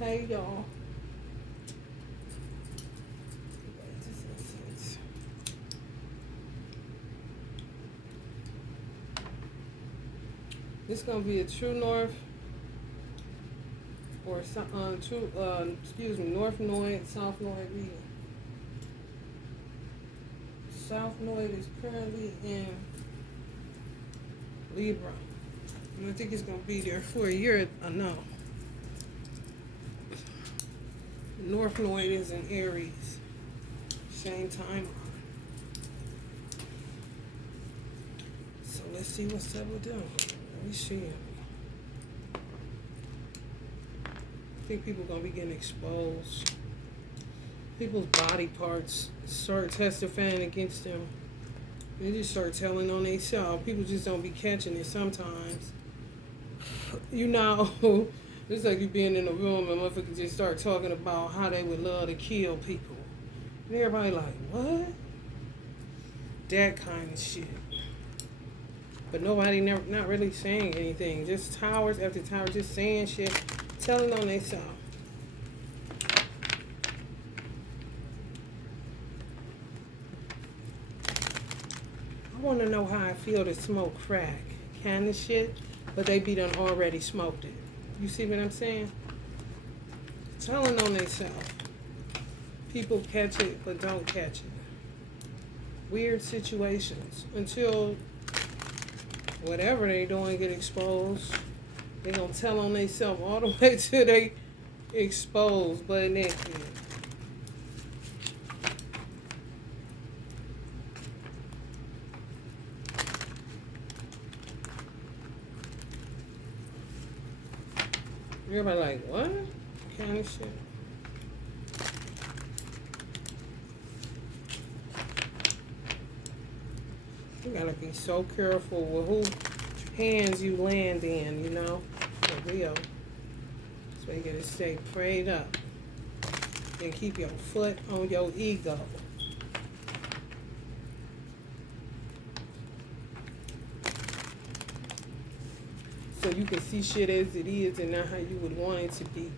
Hey y'all. This gonna be a true north or some true north node, south node reading. South node is currently in Libra. And I think it's gonna be there for a year. No. North node is in Aries. Same time. So let's see what's up with them. Let me see. I think people gonna be getting exposed. People's body parts start testifying against them. They just start telling on themselves. People just don't be catching it sometimes. You know, it's like you being in a room and motherfuckers just start talking about how they would love to kill people. And everybody like, what? That kind of shit. But nobody not really saying anything. Just towers after towers, just saying shit, telling on themselves. I want to know how I feel to smoke crack kind of shit, but they be done already smoked it. You see what I'm saying? Telling on themselves. People catch it, but don't catch it. Weird situations until whatever they doing get exposed. They gonna tell on themselves all the way till they exposed, but naked. Everybody like, what kind of shit? You gotta be so careful with who hands you land in, you know, for real. So you gotta stay prayed up and keep your foot on your ego. So you can see shit as it is and not how you would want it to be.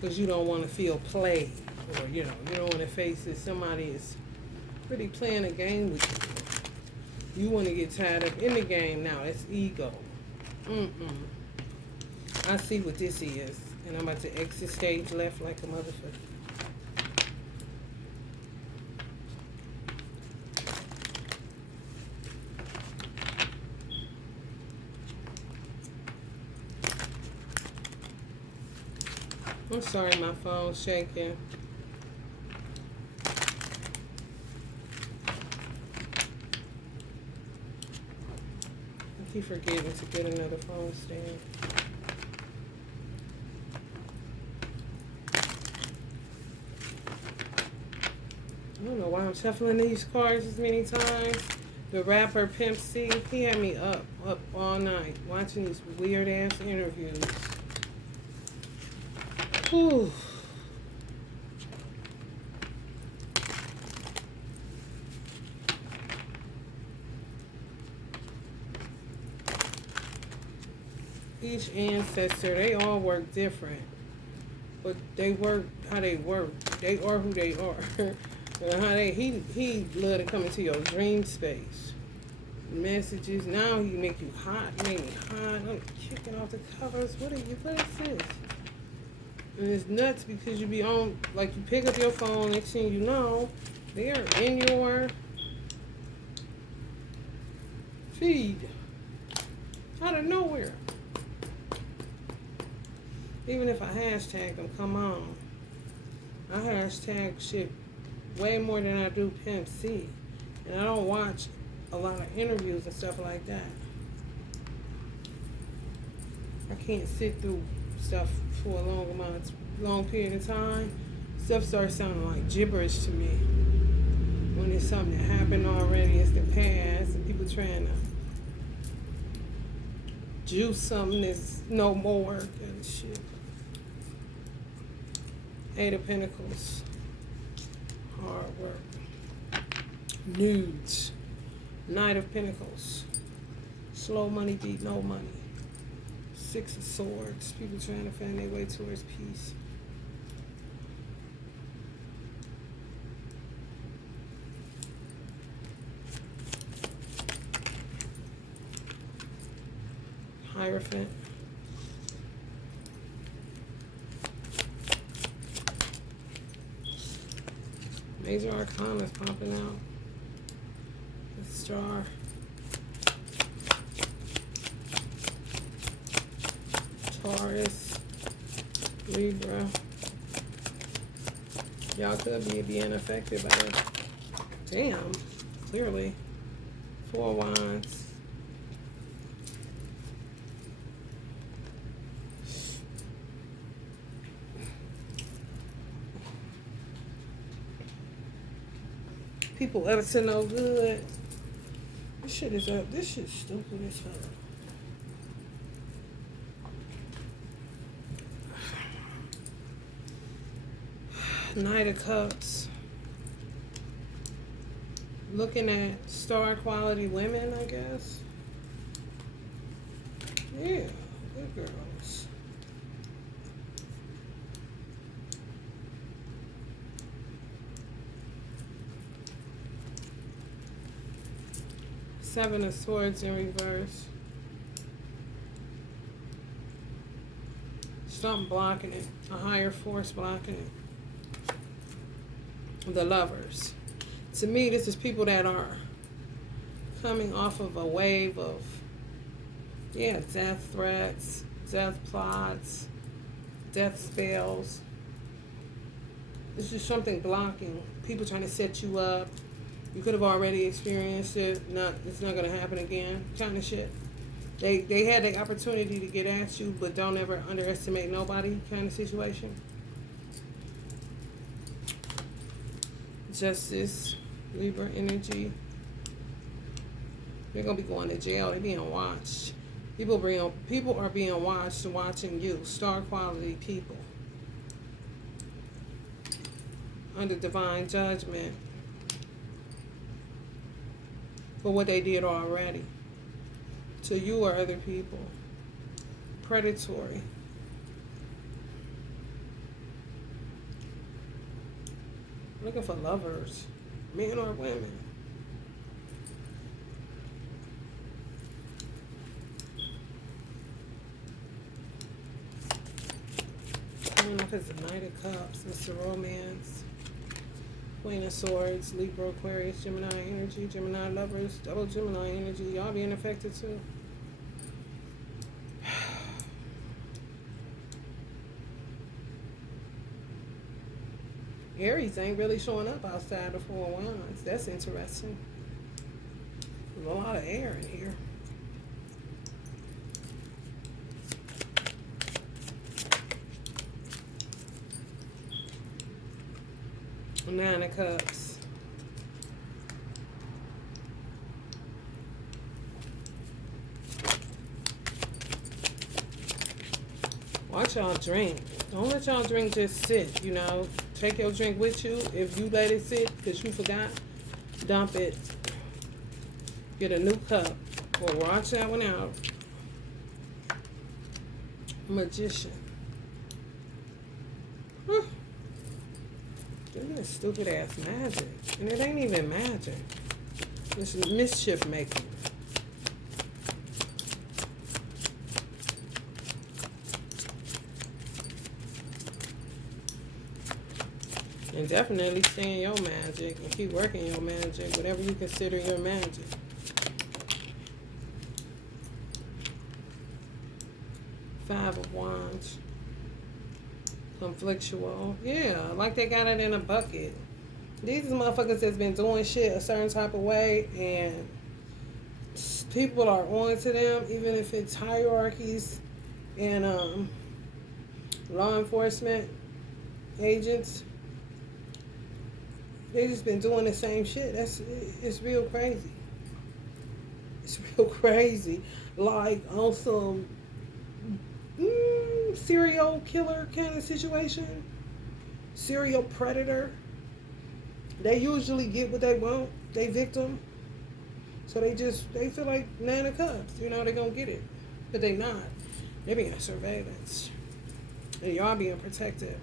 Because you don't want to feel played. Or, you don't want to face that somebody is really playing a game with you. You want to get tied up in the game now. It's ego. I see what this is. And I'm about to exit stage left like a motherfucker. I'm sorry, my phone's shaking. I keep forgetting to get another phone stand. I don't know why I'm shuffling these cards as many times. The rapper Pimp C, he had me up all night watching these weird ass interviews. Whew. Each ancestor, they all work different. But they work how they work. They are who they are. He love to come into your dream space. Messages, now he make you hot. You make me hot. I'm kicking off the covers. What is this? And it's nuts because you be on, like you pick up your phone, next thing you know, they are in your feed. Out of nowhere. Even if I hashtag them, come on. I hashtag shit way more than I do Pimp C. And I don't watch a lot of interviews and stuff like that. I can't sit through stuff for a long period of time. Stuff starts sounding like gibberish to me. When it's something that happened already, it's the past, and people trying to juice something that's no more kind of shit. Eight of Pentacles. Hard work. Nudes. Knight of Pentacles. Slow money beat no money. Six of Swords. People trying to find their way towards peace. Hierophant. Major Arcana is popping out. The Star. Taurus. Libra. Y'all could be being affected by it. Damn. Clearly. Four Wands. People up to no good. This shit is up. This shit's stupid as hell. Knight of Cups. Looking at star quality women, I guess. Yeah, good girls. Seven of Swords in reverse. Something blocking it. A higher force blocking it. The Lovers. To me, this is people that are coming off of a wave of, death threats, death plots, death spells. This is something blocking. People trying to set you up. You could have already experienced it. It's not going to happen again. Kind of shit. They had the opportunity to get at you, but don't ever underestimate nobody kind of situation. Justice, Libra energy. They're going to be going to jail. They're being watched. People are being watched and watching you. Star quality people. Under divine judgment. For what they did already to you or other people. Predatory. Looking for lovers, men or women. Coming up as the Knight of Cups. It's the Romance. Queen of Swords, Libra, Aquarius, Gemini energy, Gemini lovers, double Gemini energy. Y'all being affected too. Aries ain't really showing up outside the Four Wands. That's interesting. There's a lot of air in here. Nine of Cups. Watch y'all drink. Don't let y'all drink just sit, you know. Take your drink with you. If you let it sit because you forgot, dump it. Get a new cup. Or watch that one out. Magician. Doing stupid ass magic. And it ain't even magic. It's mischief making. And definitely stay in your magic and keep working your magic, whatever you consider your magic. Five of Wands. Conflictual. Yeah, like they got it in a bucket. These motherfuckers that's been doing shit a certain type of way and people are on to them, even if it's hierarchies and law enforcement agents. They just been doing the same shit. It's real crazy. It's real crazy. Like on some serial killer kind of situation. Serial predator. They usually get what they want. They victim. So they feel like Nine of Cups. You know, they're going to get it. But they not. They're being surveillance. And y'all being protected.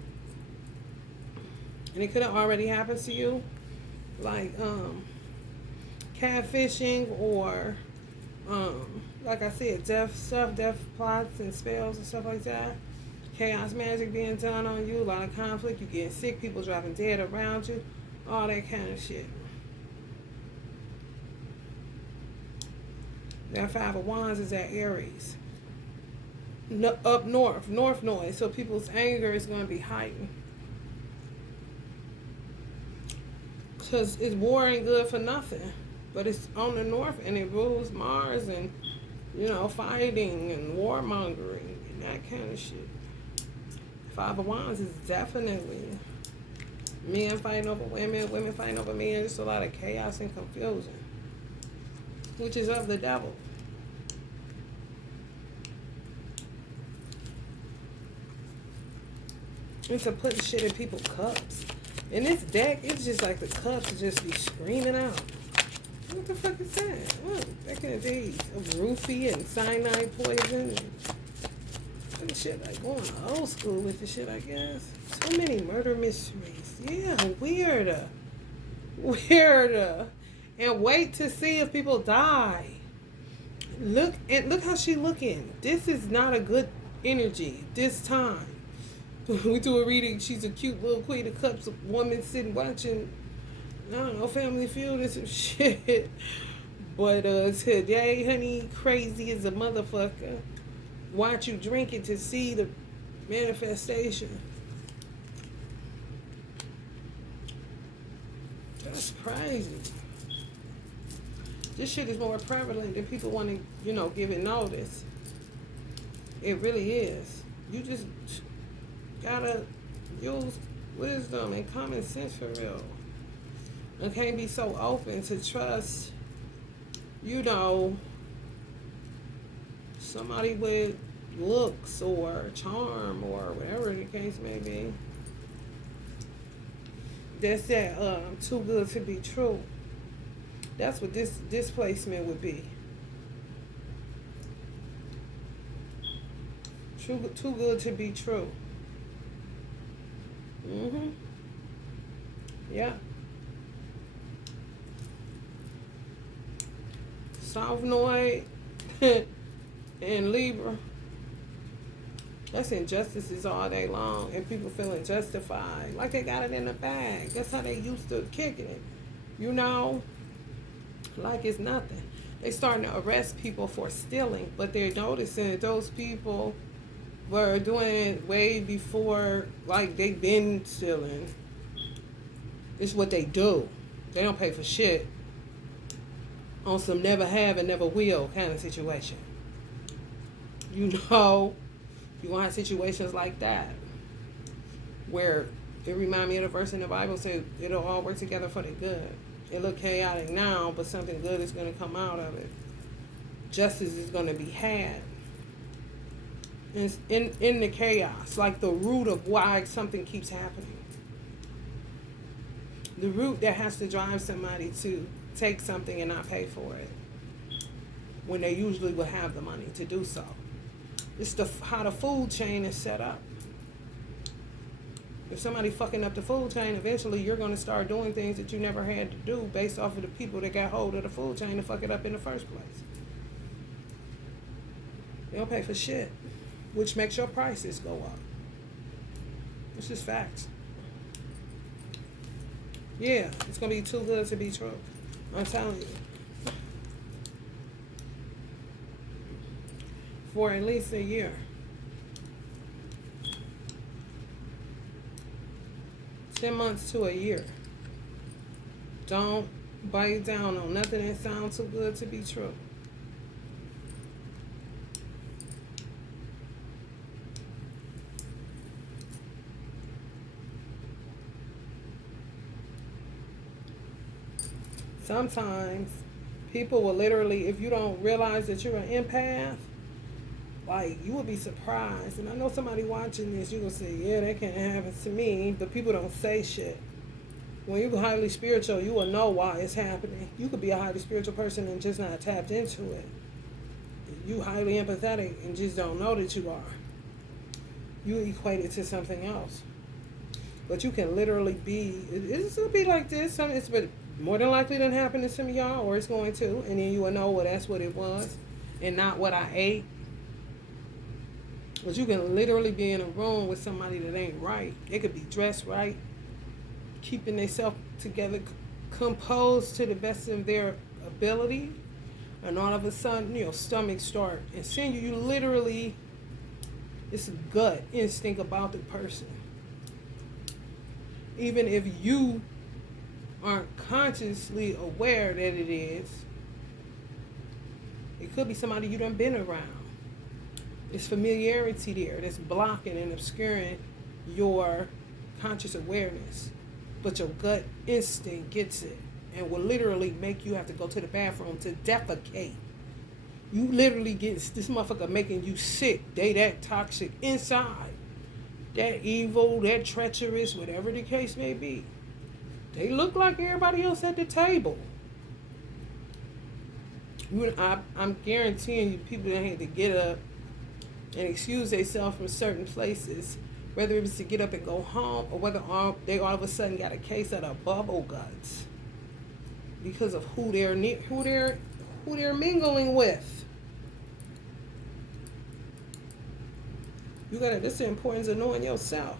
And it could have already happened to you. Like catfishing or like I said, death plots and spells and stuff like that. Chaos magic being done on you, a lot of conflict, you getting sick, people dropping dead around you, all that kind of shit. That Five of Wands is at Aries. No, up north noise, so people's anger is going to be heightened. Because it's war ain't good for nothing. But it's on the north and it rules Mars and, fighting and warmongering and that kind of shit. Five of Wands is definitely men fighting over women, women fighting over men. Just a lot of chaos and confusion, which is of the devil. It's to put shit in people's cups. In this deck, it's just like the cups just be screaming out. What the fuck is that? What? Back in the days of roofie and cyanide poison and shit, like going old school with the shit, I guess. So many murder mysteries. Yeah, weirder. And wait to see if people die. Look how she looking. This is not a good energy this time. We do a reading. She's a cute little Queen of Cups woman sitting watching, I don't know, Family Feud and some shit. But today, honey, crazy as a motherfucker. Watch you drink it to see the manifestation. That's crazy. This shit is more prevalent than people want to, give it notice. It really is. You just gotta use wisdom and common sense for real. And can't be so open to trust, somebody with looks or charm or whatever the case may be. That's that too good to be true. That's what this displacement would be. Too good to be true. Yeah. Southnoid and Libra. That's injustices all day long, and people feeling justified, like they got it in the bag. That's how they used to kicking it, like it's nothing. They starting to arrest people for stealing, but they're noticing that those people were doing it way before, like they've been stealing. It's what they do. They don't pay for shit. On some never have and never will kind of situation. You're going to have situations like that where it reminds me of the verse in the Bible said it'll all work together for the good. It look chaotic now, but something good is going to come out of it. Justice is going to be had. In the chaos, like the root of why something keeps happening. The root that has to drive somebody to take something and not pay for it when they usually would have the money to do so. It's how the food chain is set up. If somebody fucking up the food chain, eventually you're going to start doing things that you never had to do based off of the people that got hold of the food chain to fuck it up in the first place. They don't pay for shit, which makes your prices go up. It's just facts. Yeah, it's going to be too good to be true. I'm telling you. For at least a year. $10 months to a year. Don't bite down on nothing that sounds too good to be true. Sometimes people will literally, if you don't realize that you're an empath, like, you will be surprised. And I know somebody watching this, you will say, yeah, that can't happen to me. But people don't say shit. When you're highly spiritual, you will know why it's happening. You could be a highly spiritual person and just not tapped into it. You highly empathetic and just don't know that you are. You equate it to something else. But you can literally be, it's going to be like this. It's been more than likely done happen to some of y'all, or it's going to. And then you will know, well, that's what it was and not what I ate. But you can literally be in a room with somebody that ain't right. They could be dressed right, keeping themselves together, composed to the best of their ability. And all of a sudden, stomach start. And seeing you literally, it's a gut instinct about the person. Even if you aren't consciously aware that it is, it could be somebody you done been around. It's familiarity there that's blocking and obscuring your conscious awareness. But your gut instinct gets it and will literally make you have to go to the bathroom to defecate. You literally get this motherfucker making you sick. They that toxic inside. That evil, that treacherous, whatever the case may be. They look like everybody else at the table. I'm guaranteeing you people that had to get up and excuse themselves from certain places, whether it was to get up and go home or whether they all of a sudden got a case of the bubble guts because of who they're mingling with. This is the importance of knowing yourself,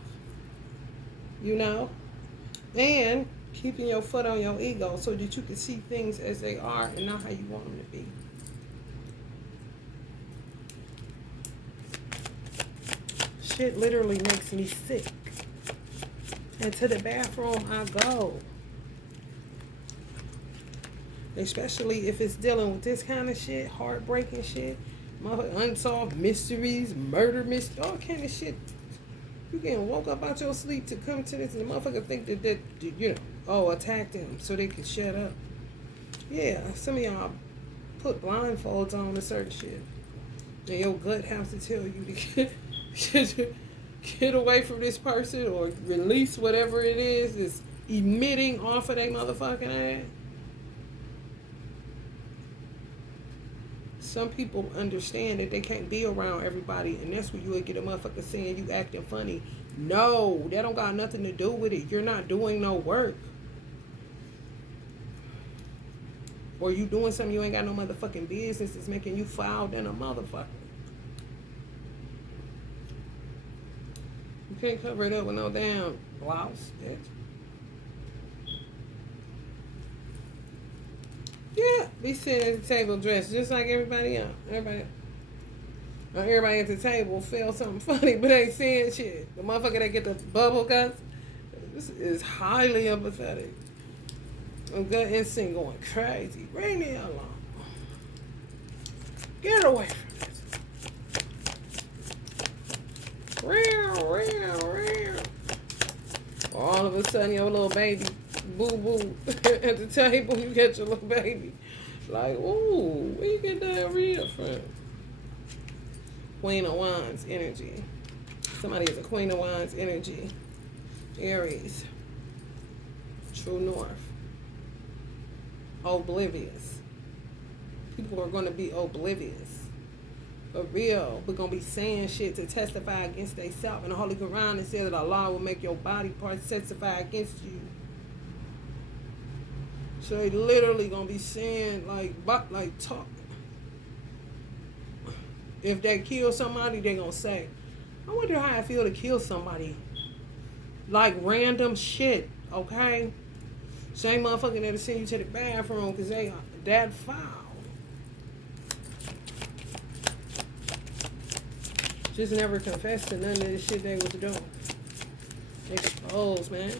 and keeping your foot on your ego so that you can see things as they are and not how you want them to be. Shit literally makes me sick. And to the bathroom I go. Especially if it's dealing with this kind of shit, heartbreaking shit, unsolved mysteries, murder mysteries, all kind of shit. You getting woke up out your sleep to come to this and the motherfucker think that attack them so they can shut up. Yeah, some of y'all put blindfolds on to certain shit. And your gut has to tell you to get away from this person or release whatever it is emitting off of that motherfucking ass. Some people understand that they can't be around everybody, and that's where you would get a motherfucker saying you acting funny. No, that don't got nothing to do with it. You're not doing no work. Or you doing something you ain't got no motherfucking business. It's making you foul than a motherfucker. You can't cover it up with no damn blouse, bitch. Yeah, be sitting at the table dressed just like everybody else. Everybody at the table feel something funny, but ain't saying shit. The motherfucker that get the bubble guts is highly empathetic. A gut instinct going crazy. Bring me along. Get away from this. Real. All of a sudden, your little baby boo-boo at the table, you get your little baby. Like, ooh, where you get diarrhea from? Queen of Wands energy. Somebody is a Queen of Wands energy. Aries. True North. Oblivious. People are going to be oblivious. For real. We're going to be saying shit to testify against themselves. And the Holy Quran, it says that Allah will make your body parts testify against you. So they literally gonna be saying talk. If they kill somebody, they gonna say, I wonder how I feel to kill somebody. Like random shit, okay? Same motherfucker that'll send you to the bathroom because they are that foul. Just never confessed to none of this shit they was doing. Exposed, man.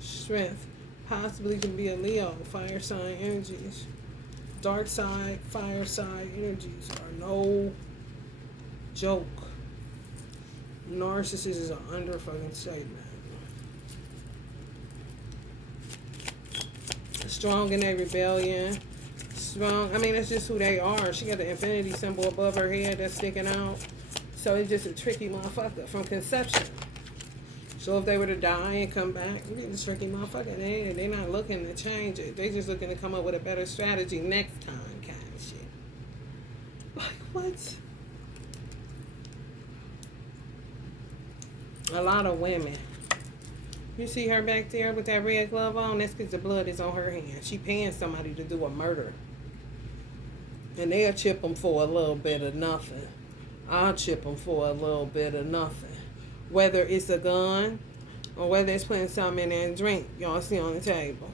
Strength. Possibly can be a Leo, fire sign energies. Dark side, fire side energies are no joke. Narcissist is an under fucking statement. Strong in their rebellion. Strong, that's just who they are. She got the infinity symbol above her head that's sticking out. So it's just a tricky motherfucker from conception. So if they were to die and come back, it's a tricky motherfucker. They're not looking to change it. They just looking to come up with a better strategy next time kind of shit. What? A lot of women. You see her back there with that red glove on? That's because the blood is on her hand. She paying somebody to do a murder. And they'll chip them for a little bit of nothing. I'll chip them for a little bit of nothing. Whether it's a gun or whether it's putting something in there and drink, y'all see on the table.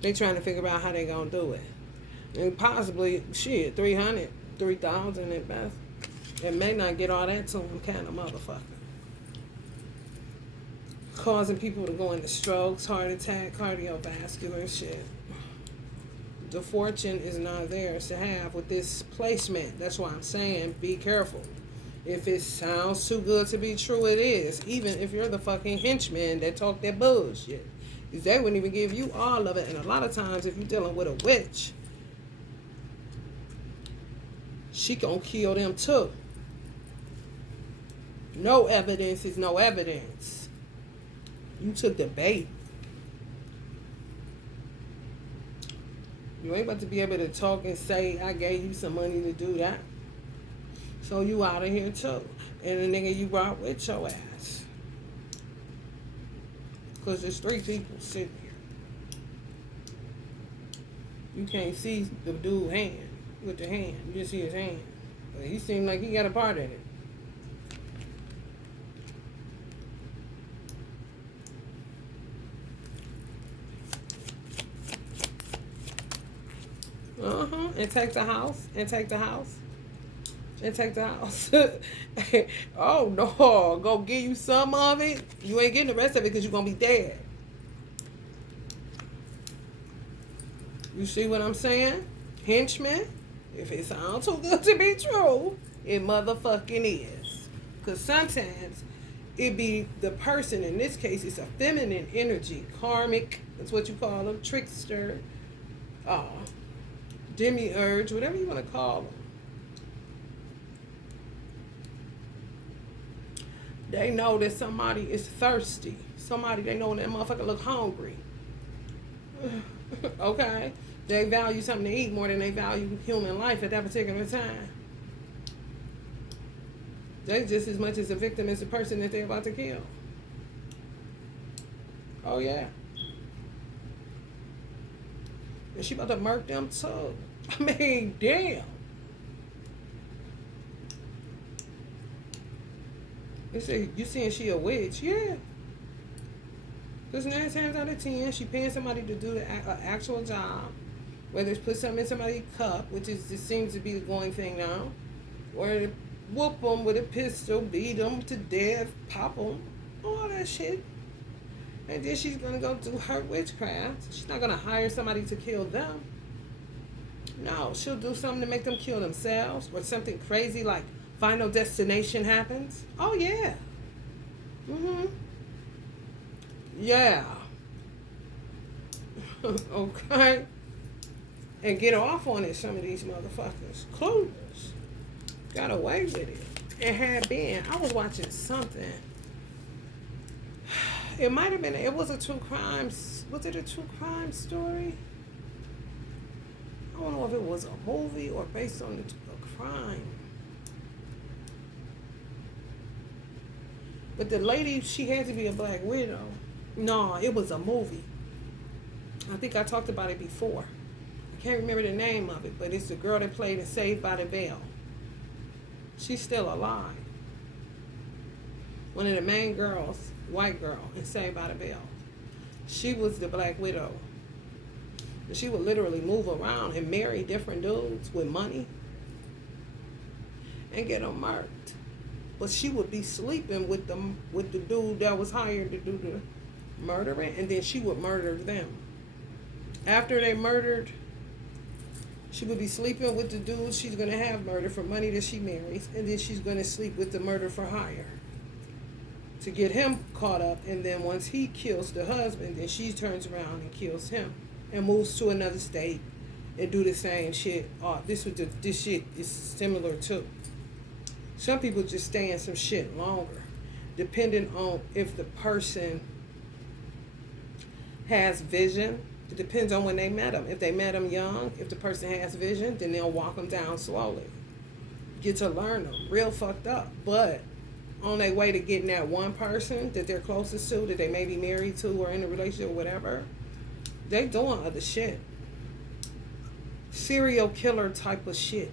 They trying to figure out how they gonna do it. And possibly, shit, 300, 3,000 at best. It may not get all that to them kind of motherfucker. Causing people to go into strokes, heart attack, cardiovascular shit. The fortune is not theirs to have with this placement. That's why I'm saying be careful. If it sounds too good to be true, it is. Even if you're the fucking henchman that talk that bullshit. Because they wouldn't even give you all of it. And a lot of times if you're dealing with a witch, she gonna kill them too. No evidence is no evidence. You took the bait. You ain't about to be able to talk and say, I gave you some money to do that. So you out of here too. And the nigga you brought with your ass. Because there's 3 people sitting here. You can't see the dude's hand with the hand. You just see his hand. But he seemed like he got a part in it. And take the house. And take the house. And take the house. Oh no. Go give you some of it. You ain't getting the rest of it because you're going to be dead. You see what I'm saying? Henchman. If it sounds too good to be true, it motherfucking is. Because sometimes it be the person, in this case, it's a feminine energy. Karmic. That's what you call them. Trickster. Demiurge, whatever you want to call them. They know that somebody is thirsty. Somebody, they know that motherfucker look hungry. Okay? They value something to eat more than they value human life at that particular time. They just as much as a victim as the person that they're about to kill. Oh, yeah. And she about to murk them too. I mean, damn. They say, you saying she a witch? Yeah. Because 9 times out of 10, she paying somebody to do the actual job. Whether it's put something in somebody's cup, which is just seems to be the going thing now. Or whoop them with a pistol, beat them to death, pop them. All that shit. And then she's going to go do her witchcraft. She's not going to hire somebody to kill them. No, she'll do something to make them kill themselves. Or something crazy like Final Destination happens. Oh, yeah. Yeah. Okay. And get off on it, some of these motherfuckers. Clueless. Got away with it. It had been. I was watching something. It might have been, it was a true crime. Was it a true crime story? I don't know if it was a movie or based on a crime. But the lady, she had to be a Black Widow. No, it was a movie. I think I talked about it before. I can't remember the name of it, but it's the girl that played in Saved by the Bell. She's still alive. One of the main girls, white girl, in Saved by the Bell. She was the Black Widow. And she would literally move around and marry different dudes with money and get them murked. But she would be sleeping with the dude that was hired to do the murdering, and then she would murder them. After they murdered, she would be sleeping with the dude she's going to have murdered for money that she marries, and then she's going to sleep with the murder for hire to get him caught up, and then once he kills the husband, then she turns around and kills him and moves to another state and do the same shit. This shit is similar too. Some people just stay in some shit longer, depending on if the person has vision. It depends on when they met them. If they met them young, if the person has vision, then they'll walk them down slowly. get to learn them. Real fucked up. But on their way to getting that one person that they're closest to, that they may be married to or in a relationship or whatever, they doing other shit. Serial killer type of shit.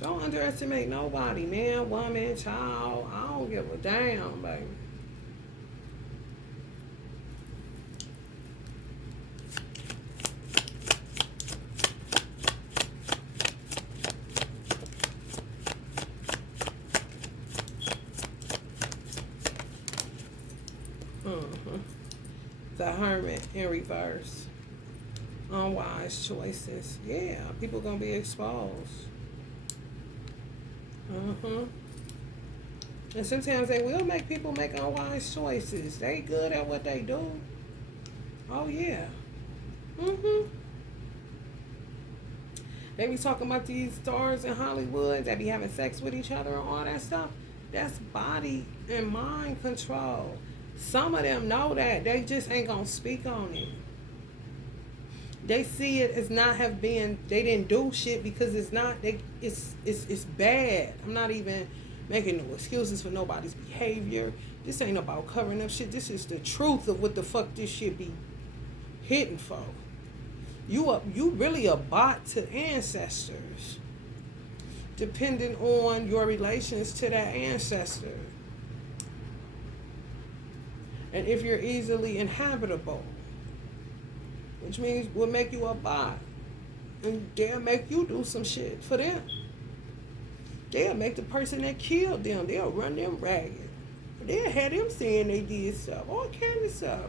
Don't underestimate nobody, man, woman, child. I don't give a damn, baby. The Hermit in reverse. Unwise choices. Yeah, people gonna be exposed. And sometimes they will make people make unwise choices. They good at what they do. Oh yeah. They be talking about these stars in Hollywood that be having sex with each other and all that stuff. That's body and mind control. Some of them know that. They just ain't gonna speak on it. They see it as not have been, they didn't do shit because it's not, it's bad. I'm not even making no excuses for nobody's behavior. This ain't about covering up shit. This is the truth of what the fuck this shit be hitting for. You really a bot to ancestors, depending on your relations to that ancestor. And if you're easily inhabitable, which means will make you a bot, and they'll make you do some shit for them. They'll make the person that killed them, they'll run them ragged. They'll have them saying they did stuff, all kind of stuff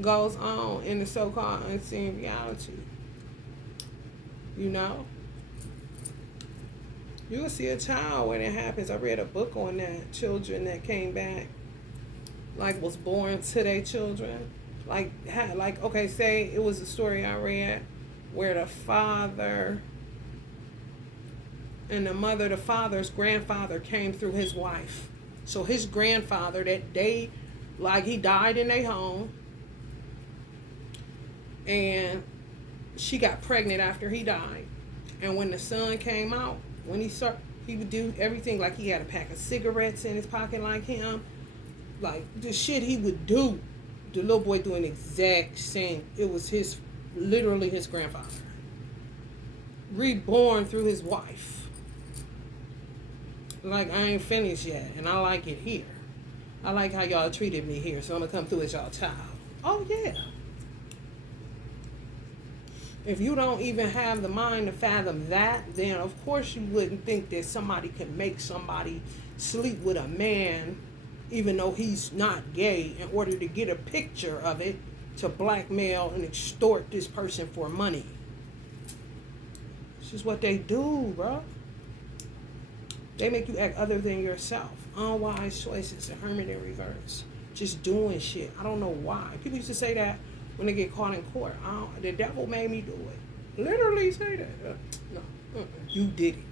goes on in the so-called unseen reality. You know? You will see a child when it happens. I read a book on that. Children that came back, like was born to their children. Like, okay, say it was a story I read where the father and the mother, the father's grandfather came through his wife. So his grandfather, that they, like, he died in their home. And she got pregnant after he died. And when the son came out, when he would do everything, like he had a pack of cigarettes in his pocket like him. Like the shit he would do, the little boy doing the exact same. It was literally his grandfather. Reborn through his wife. Like, I ain't finished yet, and I like it here. I like how y'all treated me here, so I'm gonna come through as y'all child. Oh yeah. If you don't even have the mind to fathom that, then of course you wouldn't think that somebody could make somebody sleep with a man, even though he's not gay, in order to get a picture of it to blackmail and extort this person for money. This is what they do, bro. They make you act other than yourself. Unwise choices, the Hermit in reverse. Just doing shit. I don't know why. People used to say that when they get caught in court. The devil made me do it. Literally say that. No, you did it.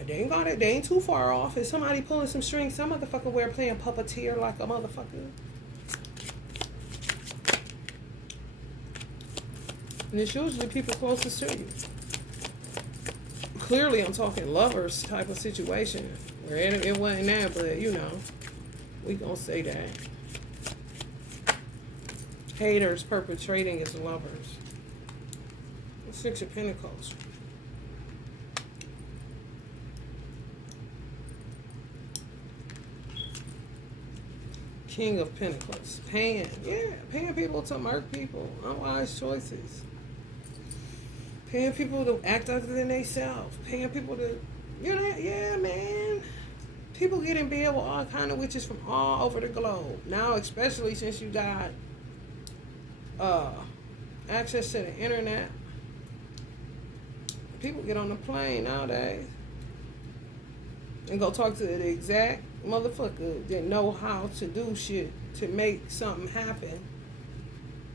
And they ain't got it. They ain't too far off. If somebody pulling some strings, some motherfucker we're playing puppeteer like a motherfucker. And it's usually people closest to you. Clearly, I'm talking lovers type of situation. Where it wasn't that, but you know, we gonna say that. Haters perpetrating as lovers. Six of Pentacles. King of Pentacles. Paying people to murk people. Unwise choices. Paying people to act other than themselves. Paying people to, yeah, man. People get in bed with all kind of witches from all over the globe. Now, especially since you got access to the internet. People get on the plane nowadays and go talk to the exact motherfucker that know how to do shit to make something happen.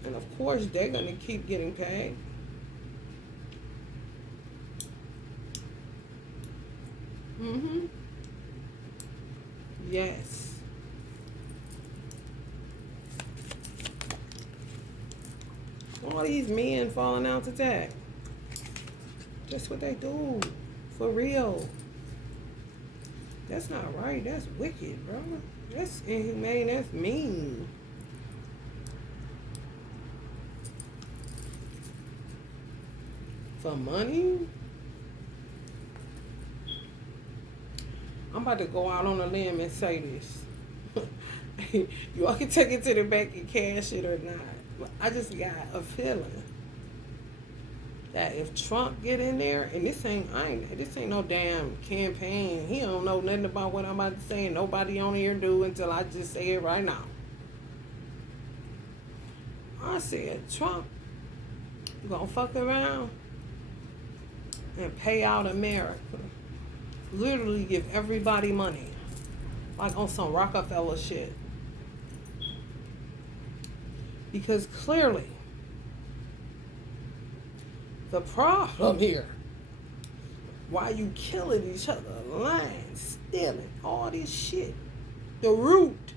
And of course, they're going to keep getting paid. Yes. All these men falling out today. That's what they do. For real. That's not right. That's wicked, bro. That's inhumane. That's mean. For money? I'm about to go out on a limb and say this. You all can take it to the bank and cash it or not. But I just got a feeling that if Trump get in there, and this ain't no damn campaign. He don't know nothing about what I'm about to say, and nobody on here do until I just say it right now. I said Trump gonna fuck around and pay out America. Literally give everybody money. Like on some Rockefeller shit. Because clearly, the problem here, why you killing each other, lying, stealing, all this shit, the root.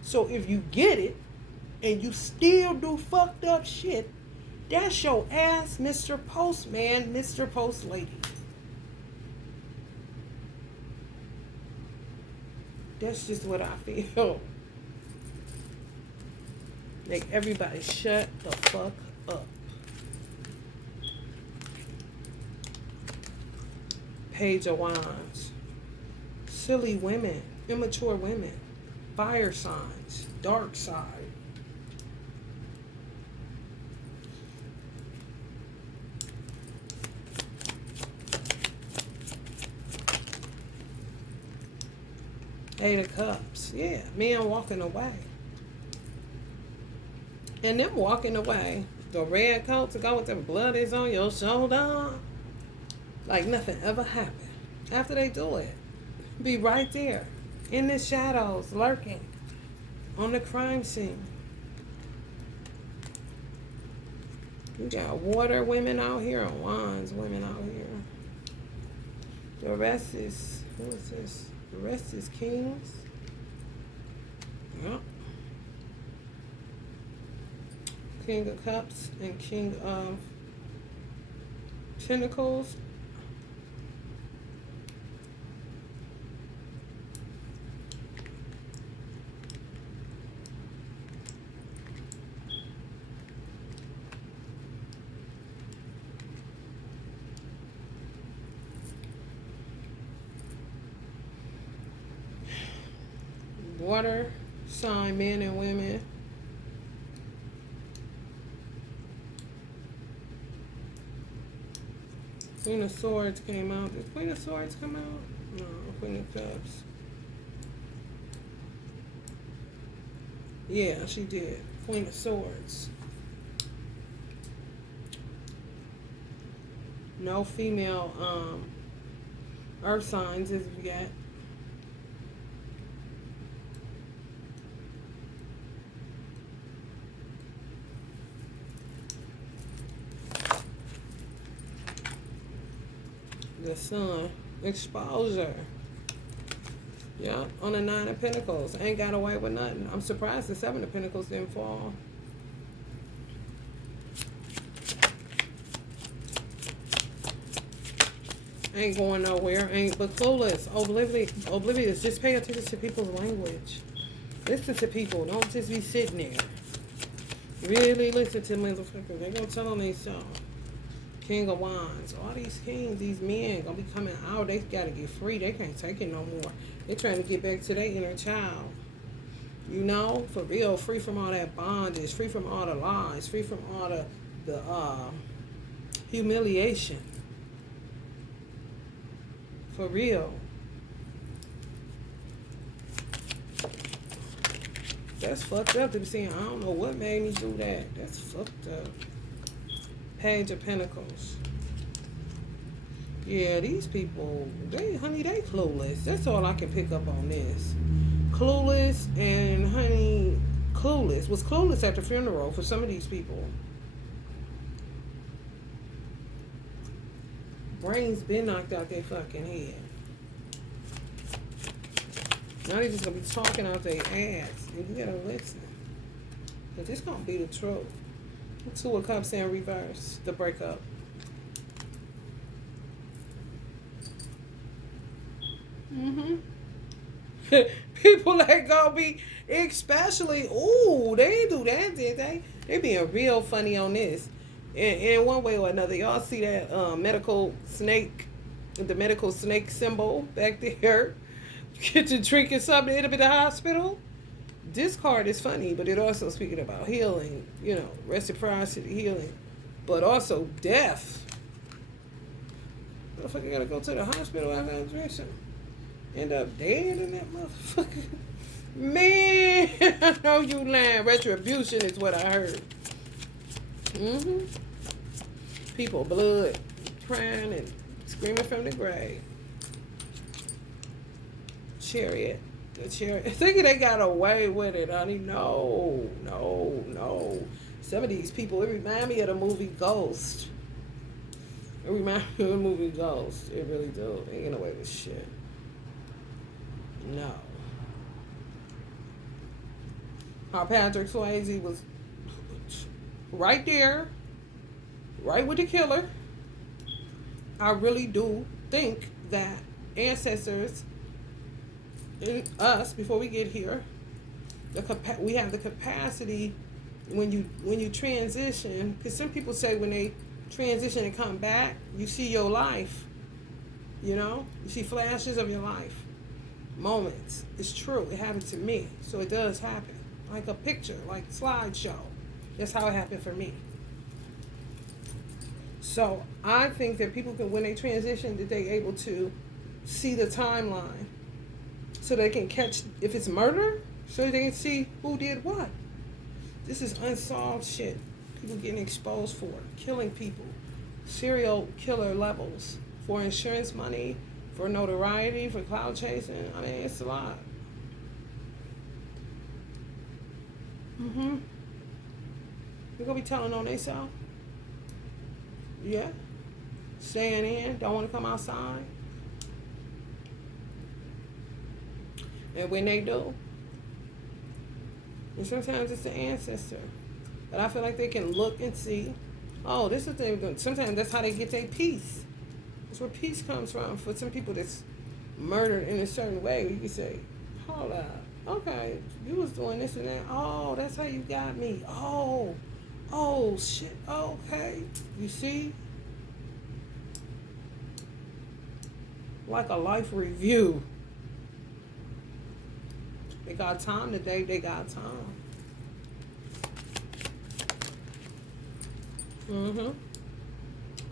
So if you get it, and you still do fucked up shit, that's your ass, Mr. Postman, Mr. Post Lady. That's just what I feel. Make everybody shut the fuck up. Page of Wands. Silly women. Immature women. Fire signs. Dark side. Eight of Cups. Yeah, men walking away. And them walking away, the red coat to go with them blood is on your shoulder. Like nothing ever happened. After they do it, be right there in the shadows, lurking on the crime scene. You got water women out here and wands women out here. The rest is, who is this? The rest is kings. Yep. King of Cups and King of Pentacles. Water sign men and women. Queen of Swords came out. Did Queen of Swords come out? No, Queen of Cups. Yeah, she did. Queen of Swords. No female earth signs as we got. The Sun. Exposure. Yeah, on the Nine of Pentacles. Ain't got away with nothing. I'm surprised the Seven of Pentacles didn't fall. Ain't going nowhere. Ain't but clueless. Oblivious. Just pay attention to people's language. Listen to people. Don't just be sitting there. Really listen to motherfuckers. They gonna tell on themselves. King of Wands. All these kings, these men gonna be coming out. They gotta get free. They can't take it no more. They trying to get back to their inner child. You know, for real, free from all that bondage, free from all the lies, free from all the humiliation. For real. That's fucked up to be saying, I don't know what made me do that. That's fucked up. Page of Pentacles. Yeah, these people, they clueless. That's all I can pick up on this. Clueless and clueless. Was clueless at the funeral for some of these people. Brains been knocked out their fucking head. Now they just gonna be talking out their ass. And you gotta listen. Cause this gonna be the truth. Two of Cups in reverse. The breakup. Mm-hmm. People that gonna be, especially, ooh, they do that, did they? They being real funny on this. In one way or another. Y'all see that medical snake, the medical snake symbol back there? Get you drinking something, end up in the hospital. This card is funny, but it also speaking about healing, reciprocity, healing, but also death. Motherfucker gotta go to the hospital after I drink some. End up dead in that motherfucker. Man, I know you lying. Retribution is what I heard. Mm-hmm. People, blood, crying and screaming from the grave. Chariot. The chariot. Thinking they got away with it, honey. No. Some of these people, it remind me of the movie Ghost. It remind me of the movie Ghost. It really do. They ain't getting away with shit. No. How Patrick Swayze was right there, right with the killer. I really do think that ancestors in us, before we get here, we have the capacity when you transition, because some people say when they transition and come back, you see your life. You see flashes of your life, moments. It's true. It happened to me, so it does happen. Like a picture, like slideshow. That's how it happened for me. So I think that people can, when they transition, that they're able to see the timeline, so they can catch if it's murder, so they can see who did what. This is unsolved shit. People getting exposed for killing people, serial killer levels, for insurance money, for notoriety, for cloud chasing. I mean, it's a lot. You're gonna be telling on themselves? Yeah. Staying in, don't want to come outside. And when they do, and sometimes it's the ancestor. But I feel like they can look and see, oh, this is what they're doing. Sometimes that's how they get their peace. That's where peace comes from. For some people that's murdered in a certain way, you can say, hold up. Okay, you was doing this and that. Oh, that's how you got me. Oh, shit. Okay. You see? Like a life review. They got time today. They got time.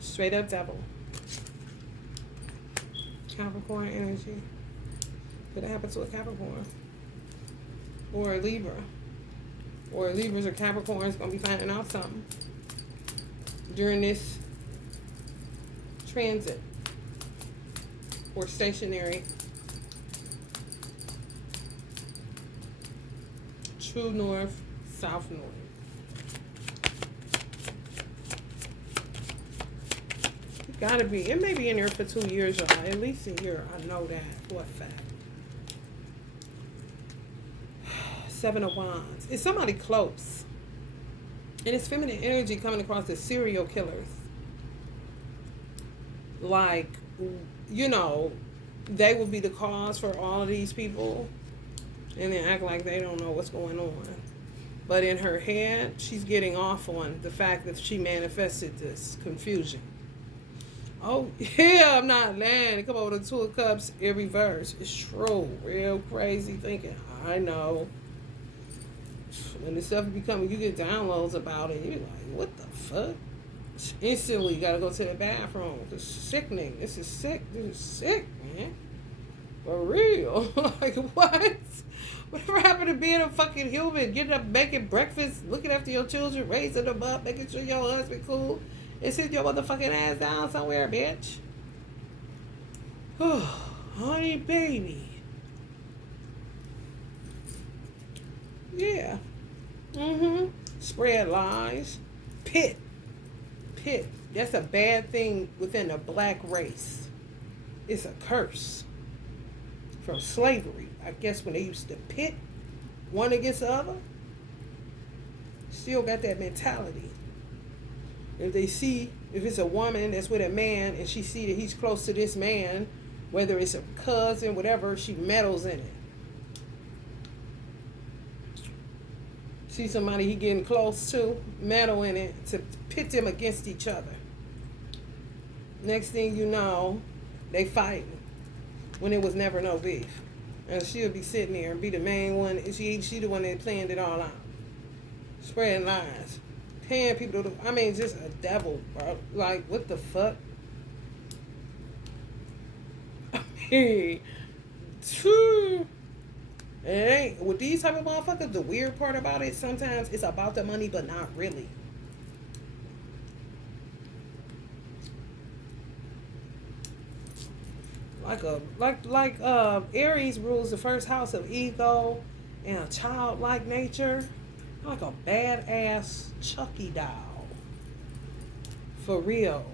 Straight up devil. Capricorn energy. Could it happen to a Capricorn? Or a Libra. Or Libras or Capricorns gonna be finding out something during this transit or stationary. True north, south north. It gotta be. It may be in there for 2 years, y'all. At least a year. I know that for a fact. 7 of Wands. It's somebody close. And it's feminine energy coming across as serial killers. Like, they will be the cause for all of these people. And then act like they don't know what's going on. But in her head, she's getting off on the fact that she manifested this confusion. Oh, yeah, I'm not lying. Come over the 2 of Cups in reverse. It's true. Real crazy thinking. I know. When this stuff becoming, you get downloads about it. You're like, what the fuck? Instantly, you gotta go to the bathroom. This is sickening. This is sick. This is sick, man. For real. Like, what? Whatever happened to being a fucking human? Getting up, making breakfast, looking after your children, raising them up, making sure your husband cool, and sit your motherfucking ass down somewhere, bitch. Oh, honey, baby. Yeah. Spread lies. Pit. That's a bad thing within the black race. It's a curse. From slavery. I guess when they used to pit one against the other. Still got that mentality. If they see, if it's a woman that's with a man and she see that he's close to this man, whether it's a cousin, whatever, she meddles in it. See somebody he getting close to, meddle in it to pit them against each other. Next thing you know, they fighting when it was never no beef. And she'll be sitting there and be the main one. She the one that planned it all out. Spreading lies. Paying people to, I mean, just a devil, bro. Like, what the fuck? Hey, it ain't, with these type of motherfuckers, the weird part about it, sometimes it's about the money, but not really. Like Aries rules the first house of ego and a childlike nature. Like a badass Chucky doll. For real.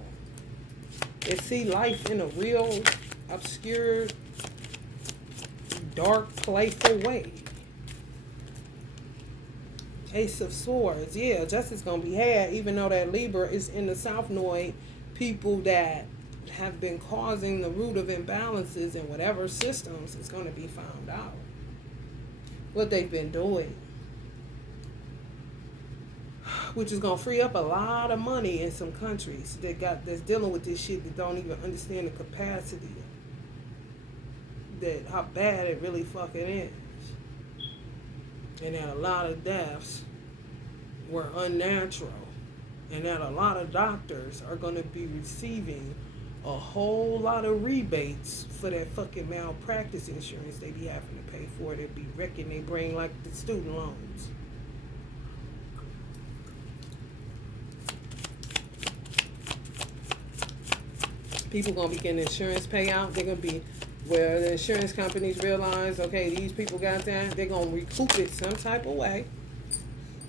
They see life in a real obscure, dark, playful way. Ace of Swords. Yeah, justice gonna be had, even though that Libra is in the South Node. People that have been causing the root of imbalances in whatever systems is going to be found out. What they've been doing. Which is going to free up a lot of money in some countries that's dealing with this shit that don't even understand the capacity that how bad it really fucking is. And that a lot of deaths were unnatural. And that a lot of doctors are going to be receiving a whole lot of rebates for that fucking malpractice insurance they be having to pay for. They be wrecking their brain like the student loans. People gonna be getting insurance payout. They're gonna be where the insurance companies realize, okay, these people got that. They're gonna recoup it some type of way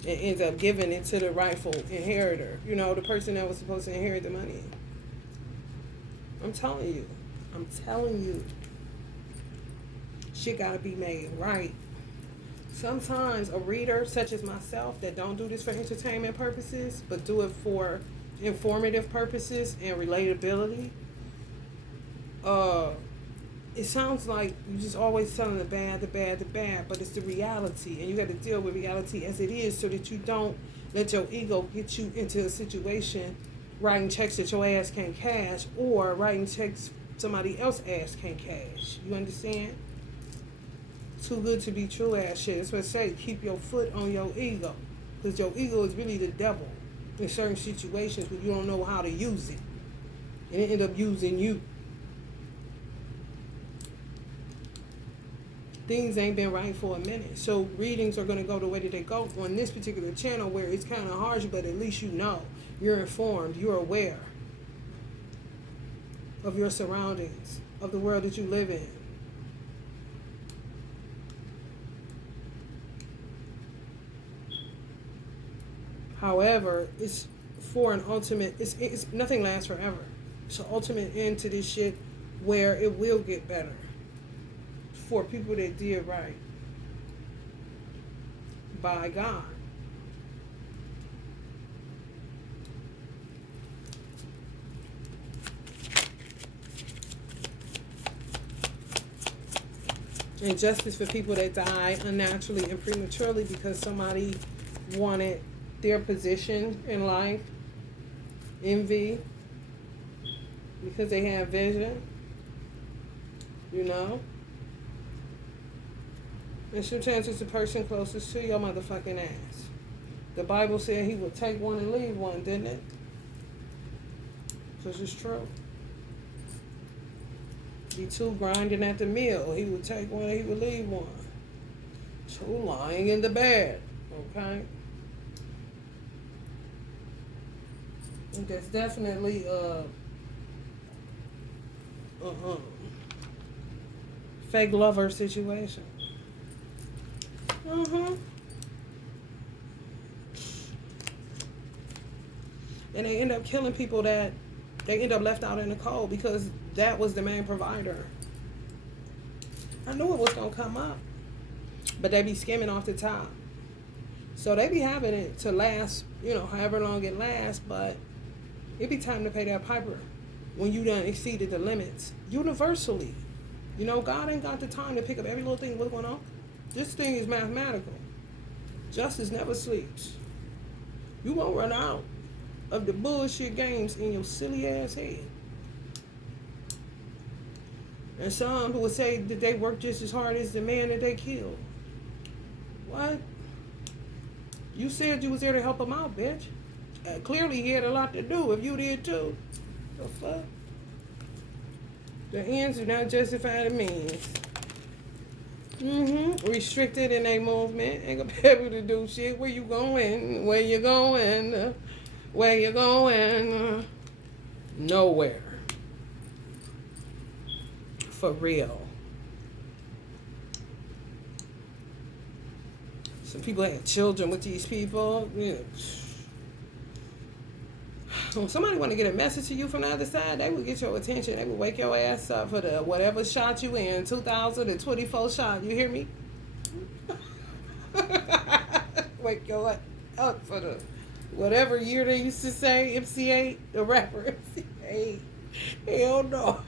and ends up giving it to the rightful inheritor. You know, the person that was supposed to inherit the money. I'm telling you. Shit gotta be made right. Sometimes a reader, such as myself, that don't do this for entertainment purposes, but do it for informative purposes and relatability, it sounds like you just always telling the bad, but it's the reality, and you got to deal with reality as it is, so that you don't let your ego get you into a situation writing checks that your ass can't cash, or writing checks somebody else ass can't cash. You understand? Too good to be true ass shit. That's what I say. Keep your foot on your ego, because your ego is really the devil in certain situations when you don't know how to use it, and it end up using you. Things ain't been right for a minute, so readings are going to go the way that they go on this particular channel, where it's kind of harsh, but at least you know, you're informed, you're aware of your surroundings, of the world that you live in. However, it's for an ultimate, it's nothing lasts forever. It's an ultimate end to this shit where it will get better for people that did right by God. And justice for people that die unnaturally and prematurely because somebody wanted their position in life, envy, because they have vision, you know. And sometimes it's the person closest to your motherfucking ass. The Bible said he would take one and leave one, didn't it? Because it's true. Be two grinding at the mill. He would take one and he would leave one. Two lying in the bed. Okay? I think that's definitely fake lover situation. And they end up killing people that they end up left out in the cold because that was the main provider. I knew it was gonna come up, but they be skimming off the top. So they be having it to last, you know, however long it lasts, but It be time to pay that piper when you done exceeded the limits universally. You know, God ain't got the time to pick up every little thing. What's going on? This thing is mathematical. Justice never sleeps. You won't run out of the bullshit games in your silly ass head. And some will say that they work just as hard as the man that they killed. What? You said you was there to help him out, bitch. Clearly he had a lot to do if you did too. The fuck? The ends do not justify the means. Restricted in a movement. Ain't gonna be able to do shit. Where you going? Where you going? Where you going? Nowhere. For real. Some people had children with these people. Yeah. When somebody want to get a message to you from the other side, they will get your attention. They will wake your ass up for the whatever shot you in, 2024 shot. You hear me? Wake your ass up for the whatever year they used to say, MC8, the rapper MC8. Hell no.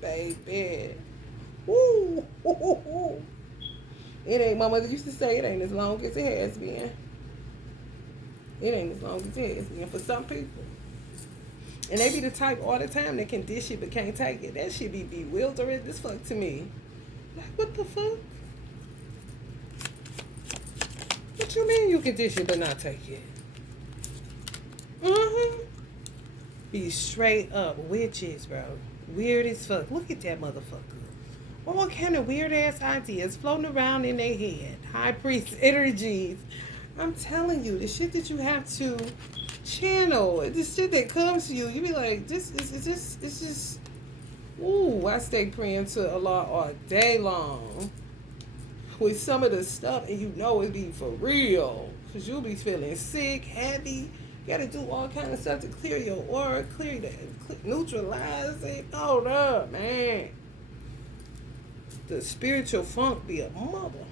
Baby. Woo. It ain't, my mother used to say, it ain't as long as it has been. It ain't as long as it has been for some people. And they be the type all the time that can dish it but can't take it. That shit be bewildering as fuck to me. Like, what the fuck? What you mean you can dish it but not take it? Be straight up witches, bro. Weird as fuck. Look at that motherfucker. All kind of weird ass ideas floating around in their head. High priest energies. I'm telling you, the shit that you have to channel, the shit that comes to you, you be like, it's just, ooh, I stay praying to Allah all day long with some of the stuff, and you know it be for real, because you'll be feeling sick, heavy, you gotta do all kind of stuff to clear your aura, neutralize it. Hold up, man. The spiritual funk be a mother.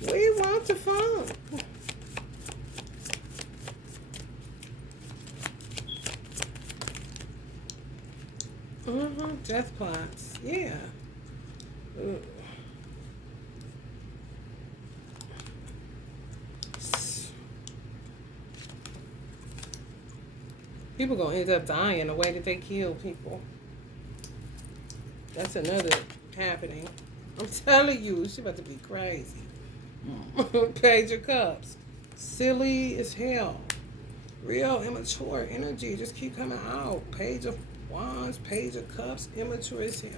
We want the funk. Death plots. Yeah. Ugh. People gonna end up dying the way that they kill people. That's another happening. I'm telling you, it's about to be crazy. Page of Cups. Silly as hell. Real immature energy just keep coming out. Page of Wands, Page of Cups, immature as hell.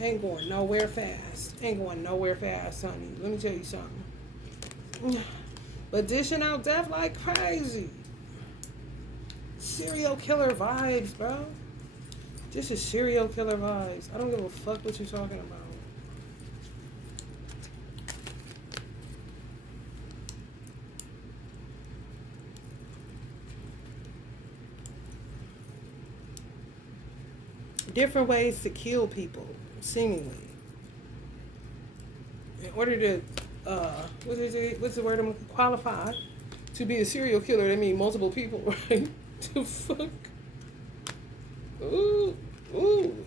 Ain't going nowhere fast. Ain't going nowhere fast, honey. Let me tell you something. But dishing out death like crazy. Serial killer vibes, bro. This is serial killer vibes. I don't give a fuck what you're talking about. Different ways to kill people, seemingly. In order to, what's the word I'm qualified to be a serial killer? That means multiple people, right? The fuck? Ooh,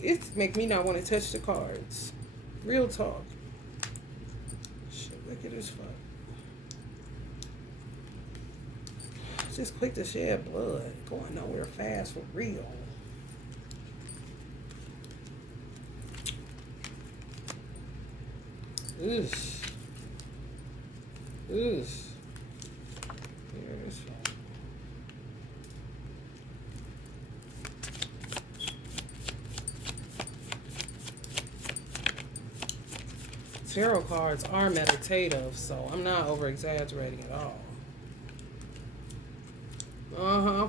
it make me not want to touch the cards. Real talk. Shit, wicked as fuck. Just quick to shed blood. Going nowhere fast for real. Oof. Oof. Tarot cards are meditative, so I'm not over exaggerating at all.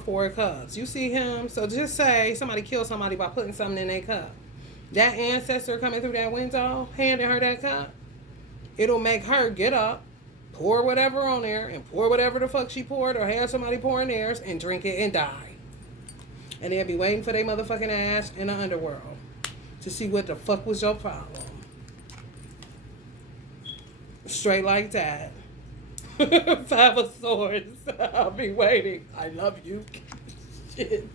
4 of Cups. You see him? So just say somebody killed somebody by putting something in their cup. That ancestor coming through that window, handing her that cup, it'll make her get up, pour whatever on there, and pour whatever the fuck she poured, or have somebody pour in theirs, and drink it and die. And they'll be waiting for their motherfucking ass in the underworld to see what the fuck was your problem. Straight like that. Five of Swords. I'll be waiting. I love you. Shit.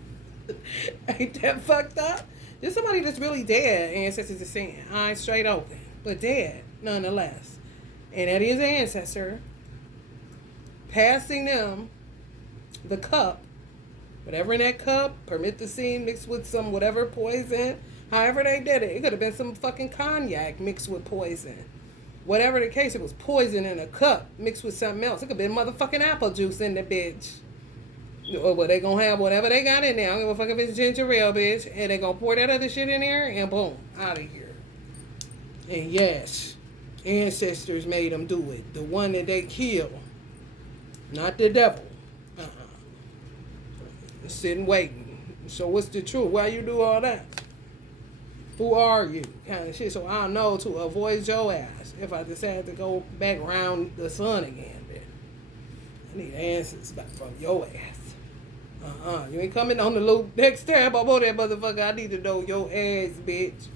Ain't that fucked up? There's somebody that's really dead, ancestors are saying. Eyes straight open. But dead, nonetheless. And that is an ancestor. Passing them the cup. Whatever in that cup. Permethazine mixed with some whatever poison. However they did it. It could have been some fucking cognac mixed with poison. Whatever the case, it was poison in a cup mixed with something else. It could be motherfucking apple juice in the bitch. Or what they gonna have, whatever they got in there. I don't give a fuck if it's ginger ale, bitch. And they gonna pour that other shit in there and boom, out of here. And yes, ancestors made them do it. The one that they killed. Not the devil. Sitting waiting. So what's the truth? Why you do all that? Who are you? Kind of shit. So I know to avoid your ass if I decide to go back around the sun again. Then I need answers back from your ass. You ain't coming on the loop next time. I'm on that motherfucker. I need to know your ass, bitch.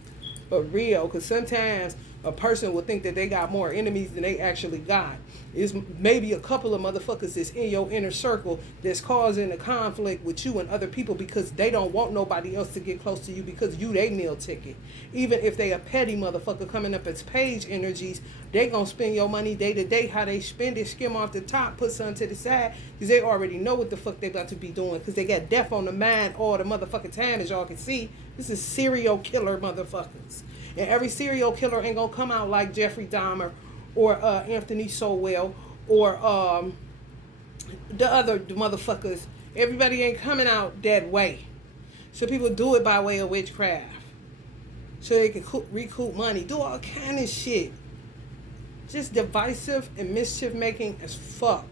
For real. Because sometimes a person will think that they got more enemies than they actually got. It's maybe a couple of motherfuckers that's in your inner circle that's causing a conflict with you and other people because they don't want nobody else to get close to you because you they meal ticket. Even if they a petty motherfucker coming up as page energies, they gonna spend your money day to day. How they spend it, skim off the top, put something to the side because they already know what the fuck they about to be doing because they got death on the mind all the motherfucking time, as y'all can see. This is serial killer motherfuckers. And every serial killer ain't gonna come out like Jeffrey Dahmer or Anthony Sowell or the other motherfuckers. Everybody ain't coming out that way. So people do it by way of witchcraft. So they can recoup money. Do all kind of shit. Just divisive and mischief making as fuck.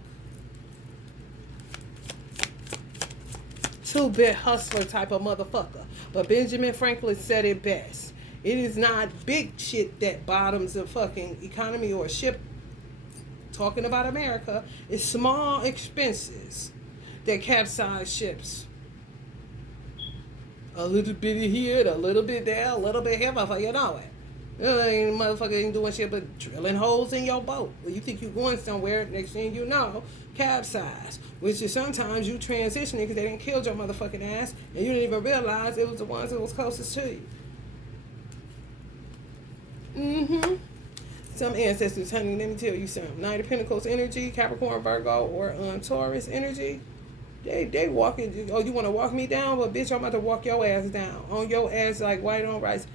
2-bit hustler type of motherfucker. But Benjamin Franklin said it best. It is not big shit that bottoms a fucking economy or a ship. Talking about America, it's small expenses that capsize ships. A little bit here, a little bit there, a little bit here, motherfucker, you know it. Motherfucker ain't doing shit but drilling holes in your boat. Well, you think you're going somewhere, next thing you know, capsize. Which is sometimes you transitioning because they didn't kill your motherfucking ass and you didn't even realize it was the ones that was closest to you. Some ancestors, honey, let me tell you something. Knight of Pentacles energy, Capricorn, Virgo, or Taurus energy. They walking. Oh, you want to walk me down? Well, bitch, I'm about to walk your ass down. On your ass like white on rice.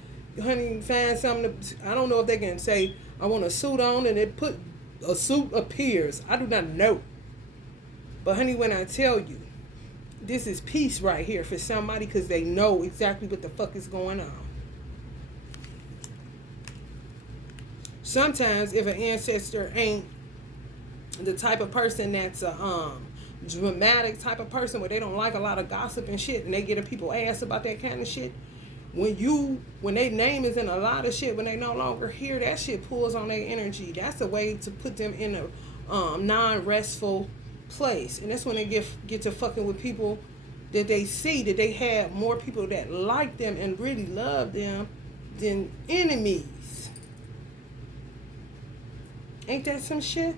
Honey, find something. I don't know if they can say, I want a suit on, and it put a suit appears. I do not know. But honey, when I tell you, this is peace right here for somebody because they know exactly what the fuck is going on. Sometimes if an ancestor ain't the type of person that's a dramatic type of person where they don't like a lot of gossip and shit and they get a people ass about that kind of shit, when their name is in a lot of shit, when they no longer hear that shit pulls on their energy. That's a way to put them in a non-restful place. And that's when they get to fucking with people that they see that they have more people that like them and really love them than enemies. Ain't that some shit?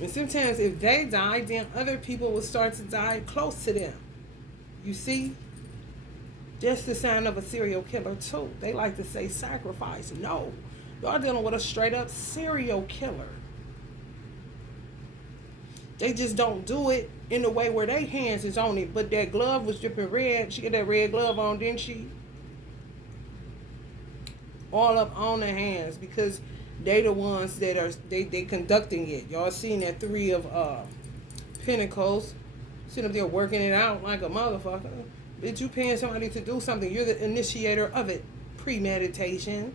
And sometimes if they die, then other people will start to die close to them. You see? That's the sign of a serial killer too. They like to say sacrifice. No. Y'all dealing with a straight up serial killer. They just don't do it in the way where their hands is on it. But that glove was dripping red. She got that red glove on, didn't she? All up on the hands because they the ones that are they conducting it. Y'all seen that 3 of Pentacles sitting up there working it out like a motherfucker. Bitch, you paying somebody to do something. You're the initiator of it. Premeditation.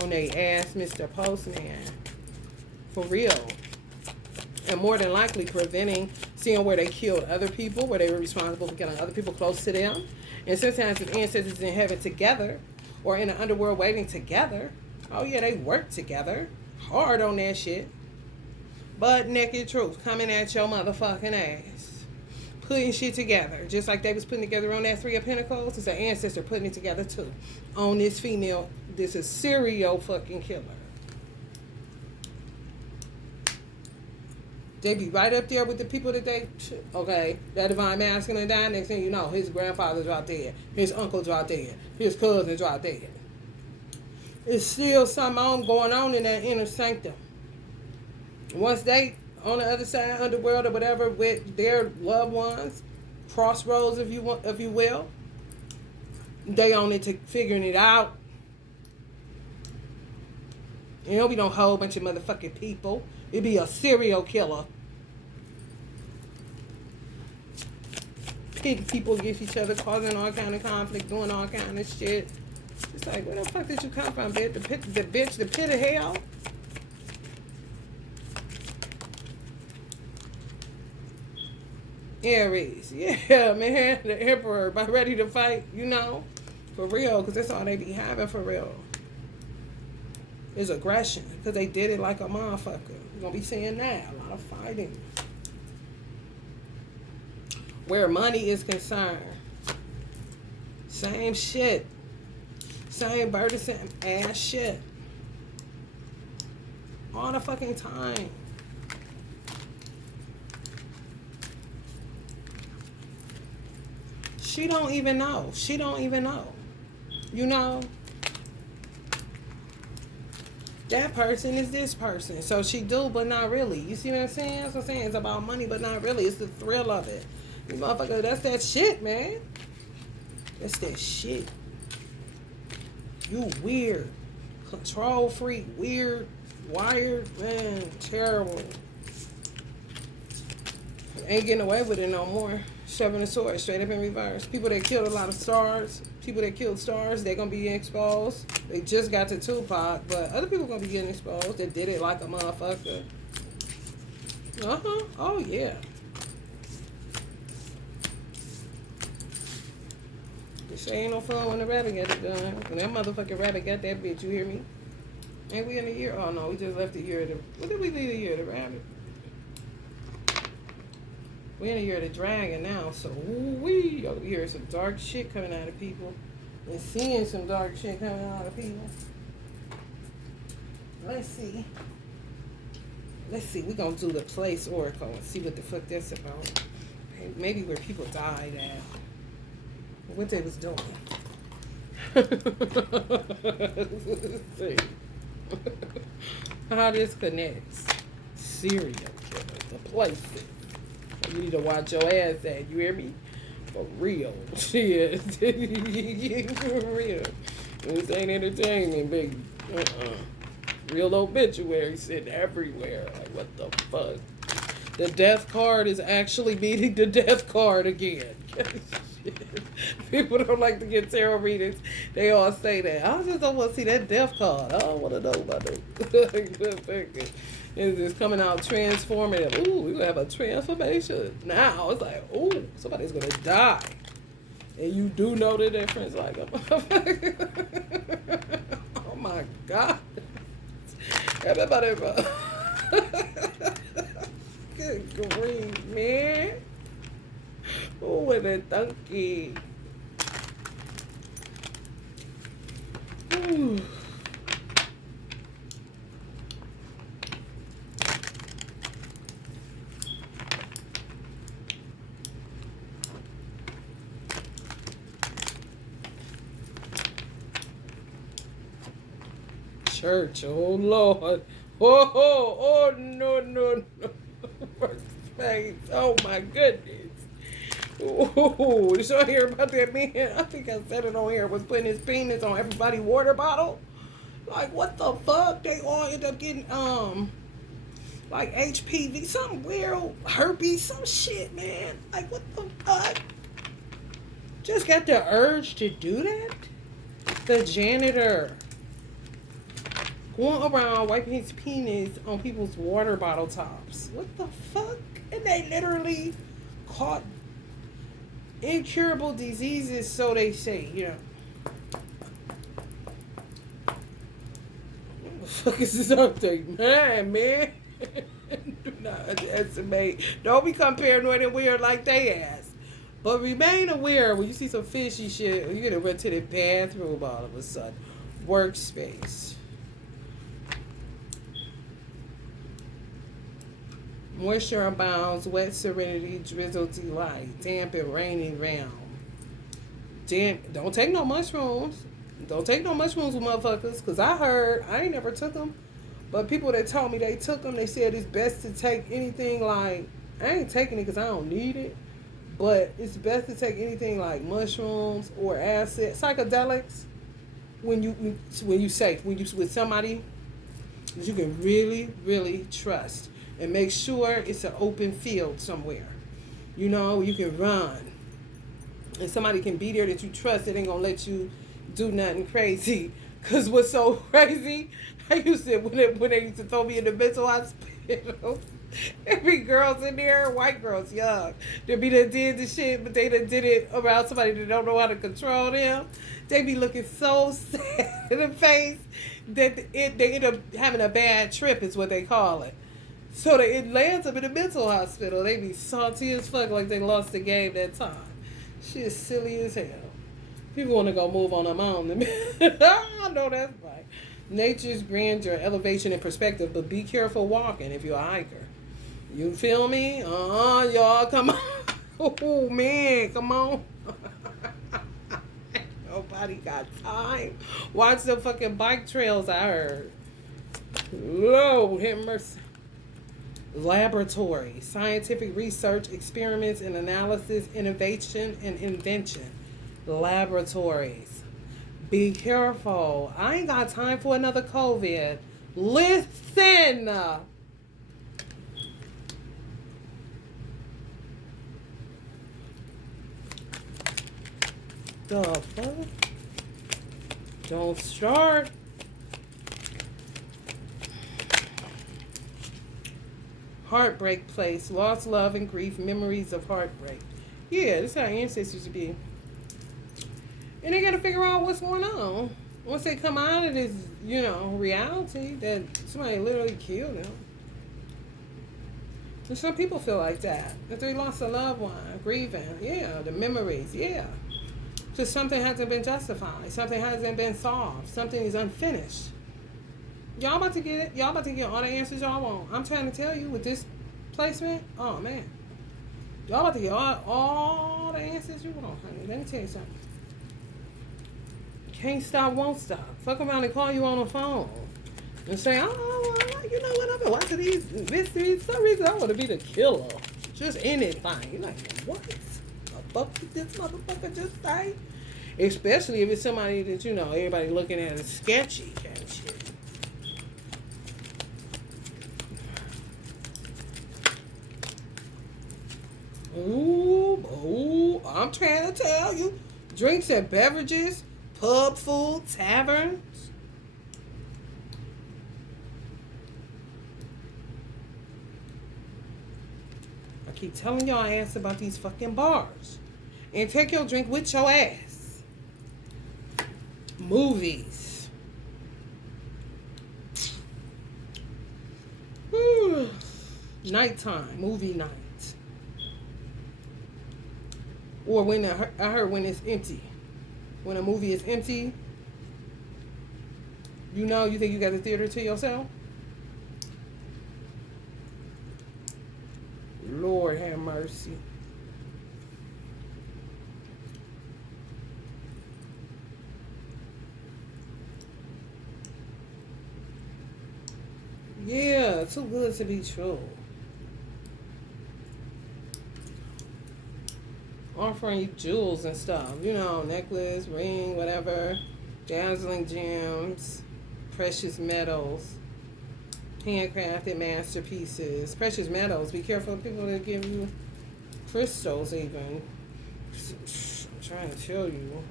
On they ass, Mr. Postman. For real. And more than likely preventing seeing where they killed other people, where they were responsible for killing other people close to them. And sometimes if ancestors in heaven together or in the underworld waiting together, oh yeah, they work together. Hard on that shit. But naked truth coming at your motherfucking ass. putting shit together. Just like they was putting together on that Three of Pentacles. It's an ancestor putting it together too. On this female, this is serial fucking killer. They be right up there with the people that they, okay, that divine masculine died. Next thing you know, his grandfather dropped dead. His uncle dropped dead. His cousin dropped dead. It's still something going on in that inner sanctum. Once they on the other side, underworld or whatever, with their loved ones, crossroads, if you will, they on it to figuring it out. You know, we don't whole bunch of motherfucking people. It be a serial killer. Pitting people against each other, causing all kind of conflict, doing all kind of shit. It's like, where the fuck did you come from, bitch? The pit of hell? Aries. Yeah, man. The Emperor. About ready to fight, you know? For real, because that's all they be having for real. Is aggression. Because they did it like a motherfucker. You're going to be seeing that. A lot of fighting. Where money is concerned. Same shit. Same burdensome ass shit. All the fucking time. She don't even know. She don't even know. You know? That person is this person. So she do, but not really. You see what I'm saying? That's what I'm saying. It's about money, but not really. It's the thrill of it. You motherfucker, that's that shit, man. That's that shit. You weird. Control freak. Weird. Wired. Man, terrible. Ain't getting away with it no more. Seven of Swords, straight up in reverse. People that killed a lot of stars, people that killed stars, they're going to be exposed. They just got to Tupac, but other people going to be getting exposed that did it like a motherfucker. Uh-huh. Oh, yeah. This ain't no fun when the rabbit got it done. When that motherfucking rabbit got that bitch, you hear me? Ain't we in the year? Oh, no, we just left the year. What did we leave the year? The rabbit? We're in the year of the dragon now, so we over here some dark shit coming out of people. And seeing some dark shit coming out of people. Let's see. We're going to do the place oracle and see what the fuck that's about. Maybe where people died at. What they was doing. Let's see. How this connects. Serial killer. The places. You need to watch your ass at. You hear me? For real. Shit. For real. This ain't entertainment, baby. Real obituary sitting everywhere. Like, what the fuck? The death card is actually beating the death card again. People don't like to get tarot readings. They all say that. I just don't want to see that death card. I don't want to know about it. It's coming out transformative. Ooh, we're going to have a transformation. Now, it's like, ooh, somebody's going to die. And you do know the difference. Like, oh my God. Everybody, good grief, man. Oh, and a donkey. Ooh. Church, oh Lord, oh no, oh my goodness. Oh, did y'all hear about that man? I think I said it on here. Was putting his penis on everybody's water bottle. Like, what the fuck? They all end up getting like HPV, some weird herpes, some shit, man. Like, what the fuck? Just got the urge to do that? The janitor going around wiping his penis on people's water bottle tops. What the fuck? And they literally caught incurable diseases, so they say, you know. What the fuck is this update? Man. Do not underestimate. Don't become paranoid and weird like they ass. But remain aware when you see some fishy shit, you're gonna run to the bathroom all of a sudden. Workspace. Moisture abounds, wet serenity, drizzle delight, damp and rainy realm. Don't take no mushrooms. Don't take no mushrooms with motherfuckers, because I ain't never took them. But people that told me they took them, they said it's best to take anything like, I ain't taking it because I don't need it. But it's best to take anything like mushrooms or acid, psychedelics, when you with somebody that you can really, really trust. And make sure it's an open field somewhere. You can run. And somebody can be there that you trust that ain't going to let you do nothing crazy. Because what's so crazy, I used to, when they used to throw me in the mental hospital, there be girls in there, white girls, young. They be that did the shit, but they done did it around somebody that don't know how to control them. They be looking so sad in the face that they end up having a bad trip is what they call it. So it lands them in a mental hospital. They be salty as fuck like they lost the game that time. Shit is silly as hell. People want to go move on a mountain. I know that's right. Nature's grandeur, elevation, and perspective, but be careful walking if you're a hiker. You feel me? Y'all, come on. Oh, man, come on. Nobody got time. Watch the fucking bike trails, I heard. Lord have mercy. Laboratory, scientific research, experiments and analysis, innovation and invention. Laboratories. Be careful. I ain't got time for another COVID. Listen. The fuck? Don't start. Heartbreak place, lost love and grief, memories of heartbreak. Yeah, this is how ancestors used to be. And they got to figure out what's going on. Once they come out of this, reality that somebody literally killed them. And some people feel like that they lost a loved one, grieving. Yeah, the memories, yeah. Just something hasn't been justified. Something hasn't been solved. Something is unfinished. Y'all about to get it. Y'all about to get all the answers y'all want. I'm trying to tell you with this placement. Oh, man. Y'all about to get all the answers you want, honey. Let me tell you something. Can't stop, won't stop. Fuck around and call you on the phone. And say, you know what, I've been watching these mysteries. For some reason, I want to be the killer. Just anything. You're like, what? The fuck did this motherfucker just say? Especially if it's somebody that, everybody looking at as sketchy and shit. Ooh, I'm trying to tell you. Drinks and beverages, pub food, taverns. I keep telling y'all ass about these fucking bars. And take your drink with your ass. Movies. Nighttime, movie night. Or when I heard when it's empty. When a movie is empty, you think you got the theater to yourself? Lord have mercy. Yeah, too good to be true. Offering you jewels and stuff, necklace, ring, whatever, dazzling gems, precious metals, handcrafted masterpieces, precious metals. Be careful of people that give you crystals even. I'm trying to tell you.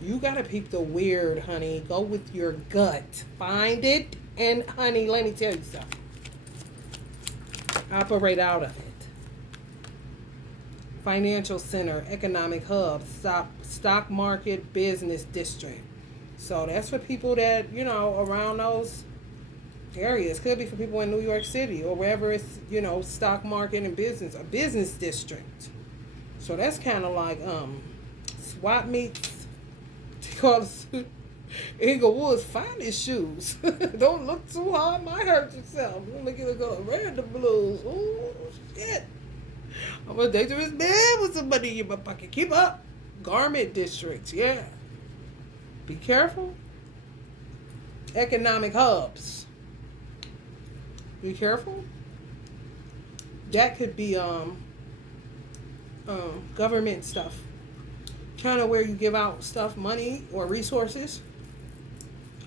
You gotta peep the weird, honey. Go with your gut. Find it, and honey, let me tell you something. Operate out of it. Financial center, economic hub, stock market, business district. So that's for people that, around those areas. Could be for people in New York City or wherever it's, stock market and business, a business district. So that's kind of like swap meets. They call it Inglewood's finest shoes. Don't look too hard, might hurt yourself. Look at the color red, the blues. Oh shit! I'm a dangerous man with some money in my pocket. Keep up. Garment districts, yeah. Be careful. Economic hubs. Be careful. That could be government stuff. Kind of where you give out stuff, money or resources.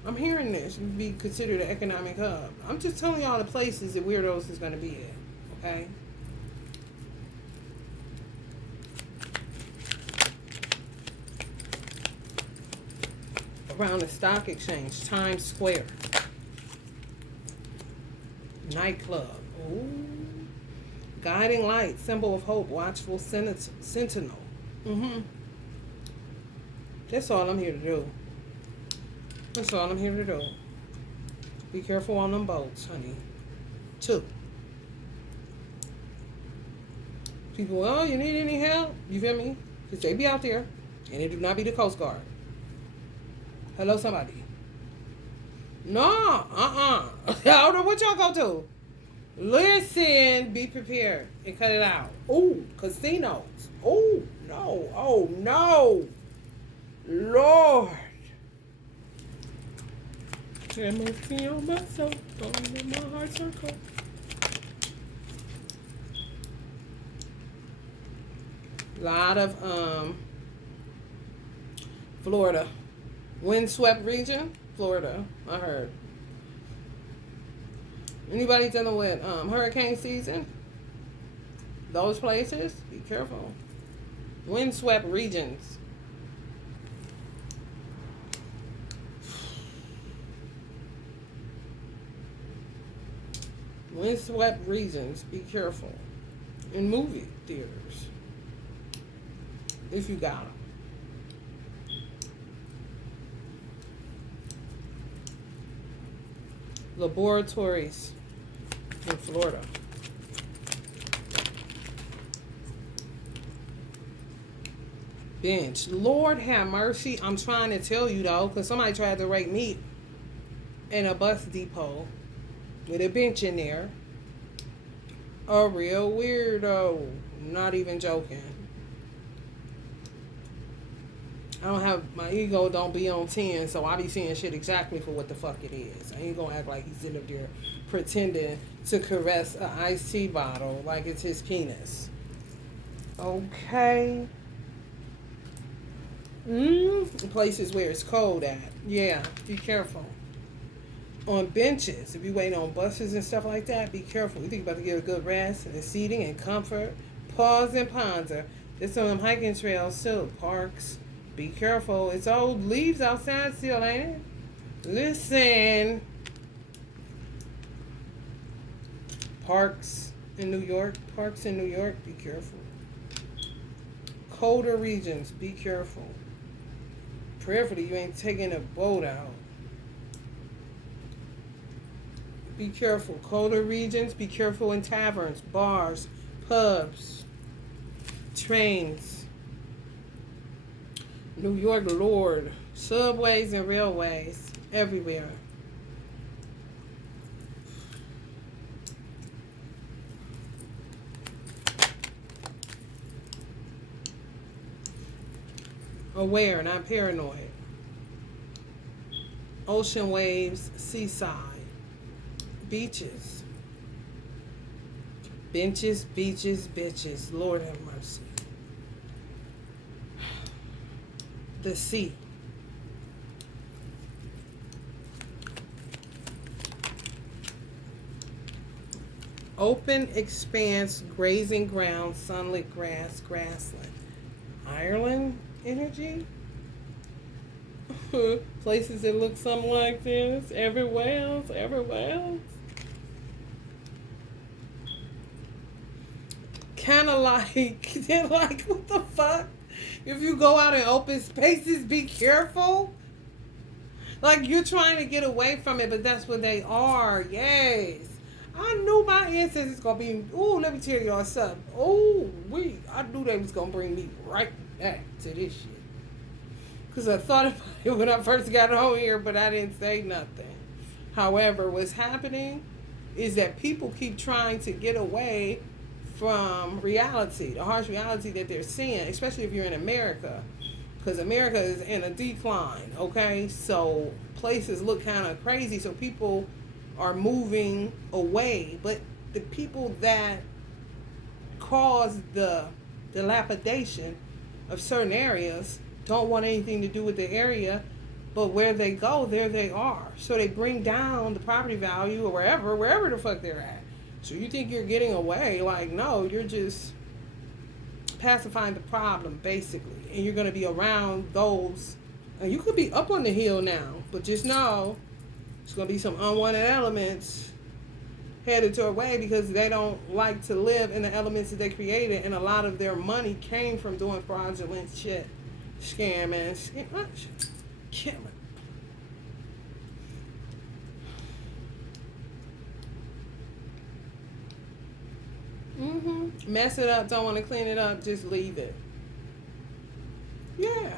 I'm hearing this would be considered an economic hub. I'm just telling y'all the places that weirdos is going to be at. Okay. Around the stock exchange, Times Square, nightclub. Ooh. Guiding light, symbol of hope, watchful sentinel. That's all I'm here to do. That's all I'm here to do. Be careful on them boats, honey. 2. People, oh, you need any help? You feel me? Because they be out there, and it do not be the Coast Guard. Hello, somebody. No, I don't know what y'all go to. Listen, be prepared, and cut it out. Ooh, casinos. Oh, no. Oh, no. Lord. Have mercy on my soul. Don't let my heart circle. Lot of Florida. Windswept region, Florida, I heard. Anybody dealing with hurricane season? Those places, be careful. Windswept regions. Windswept regions, be careful. In movie theaters. If you got them. Laboratories in Florida. Bench. Lord have mercy. I'm trying to tell you though, because somebody tried to rape me in a bus depot with a bench in there. A real weirdo. Not even joking. I don't have, my ego don't be on 10, so I be seeing shit exactly for what the fuck it is. I ain't gonna act like he's sitting up there pretending to caress an iced tea bottle like it's his penis. Okay. Places where it's cold at. Yeah, be careful. On benches, if you waiting on buses and stuff like that, be careful. You think about to get a good rest and seating and comfort. Pause and ponder. There's on them hiking trails too. Parks. Be careful. It's old leaves outside still, ain't it? Listen. Parks in New York. Parks in New York. Be careful. Colder regions. Be careful. Prayerfully, you ain't taking a boat out. Be careful. Colder regions. Be careful in taverns, bars, pubs, trains. New York, Lord. Subways and railways. Everywhere. Aware, not paranoid. Ocean waves, seaside. Beaches. Benches, beaches, bitches. Lord have mercy. The sea. Open expanse, grazing ground, sunlit grass, grassland. Ireland energy? Places that look something like this. Everywhere else, everywhere else. Kind of like, they're like, what the fuck? If you go out in open spaces, be careful. Like you're trying to get away from it, but that's what they are. Yes. I knew my ancestors gonna be. Ooh, let me tell y'all something. Oh, I knew they was gonna bring me right back to this shit. Cause I thought about it when I first got on here, but I didn't say nothing. However, what's happening is that people keep trying to get away from reality, the harsh reality that they're seeing, especially if you're in America. Because America is in a decline, okay? So places look kind of crazy, so people are moving away. But the people that cause the dilapidation of certain areas don't want anything to do with the area, but where they go, there they are. So they bring down the property value or wherever the fuck they're at. So you think you're getting away. Like, no, you're just pacifying the problem, basically. And you're going to be around those. And you could be up on the hill now, but just know it's going to be some unwanted elements headed your way because they don't like to live in the elements that they created. And a lot of their money came from doing fraudulent shit. Scamming. Killing. Mess it up, don't want to clean it up, just leave it. Yeah.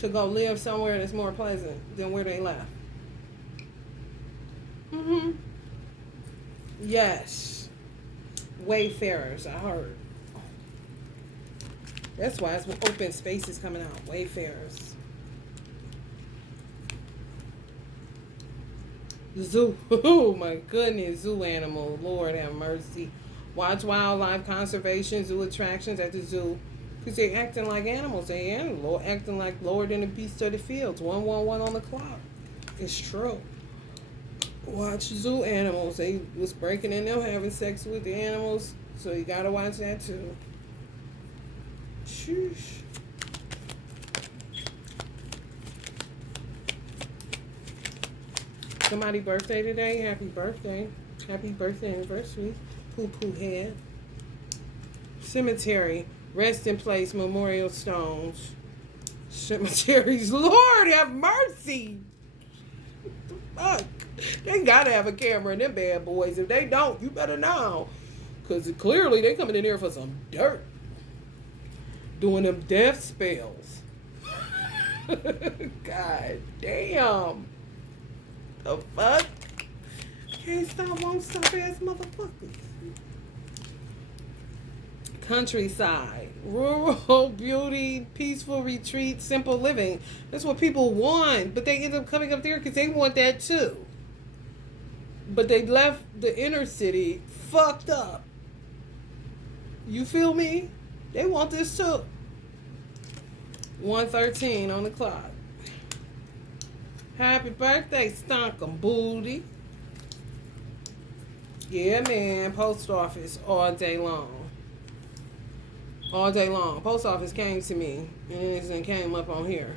To go live somewhere that's more pleasant than where they left. Yes. Wayfarers, I heard. That's why it's open spaces coming out. Wayfarers. Zoo. Oh my goodness. Zoo animal. Lord have mercy. Watch wildlife conservation, zoo attractions at the zoo. Because they're acting like animals. They acting like lower than the beasts of the fields. 111 on the clock. It's true. Watch zoo animals. They was breaking in there having sex with the animals. So you gotta watch that too. Sheesh. Somebody birthday today? Happy birthday. Happy birthday anniversary. Poo-poo head. Cemetery. Rest in place. Memorial stones. Cemeteries. Lord have mercy. Fuck. They gotta have a camera in them bad boys. If they don't, you better know. Because clearly they coming in here for some dirt. Doing them death spells. God damn. The fuck? Can't stop, won't stop ass motherfuckers. Countryside. Rural beauty, peaceful retreat, simple living. That's what people want. But they end up coming up there because they want that too. But they left the inner city fucked up. You feel me? They want this too. 1:13 on the clock. Happy birthday, stonkum booty. Yeah, man. Post office all day long. All day long. Post office came to me and it came up on here.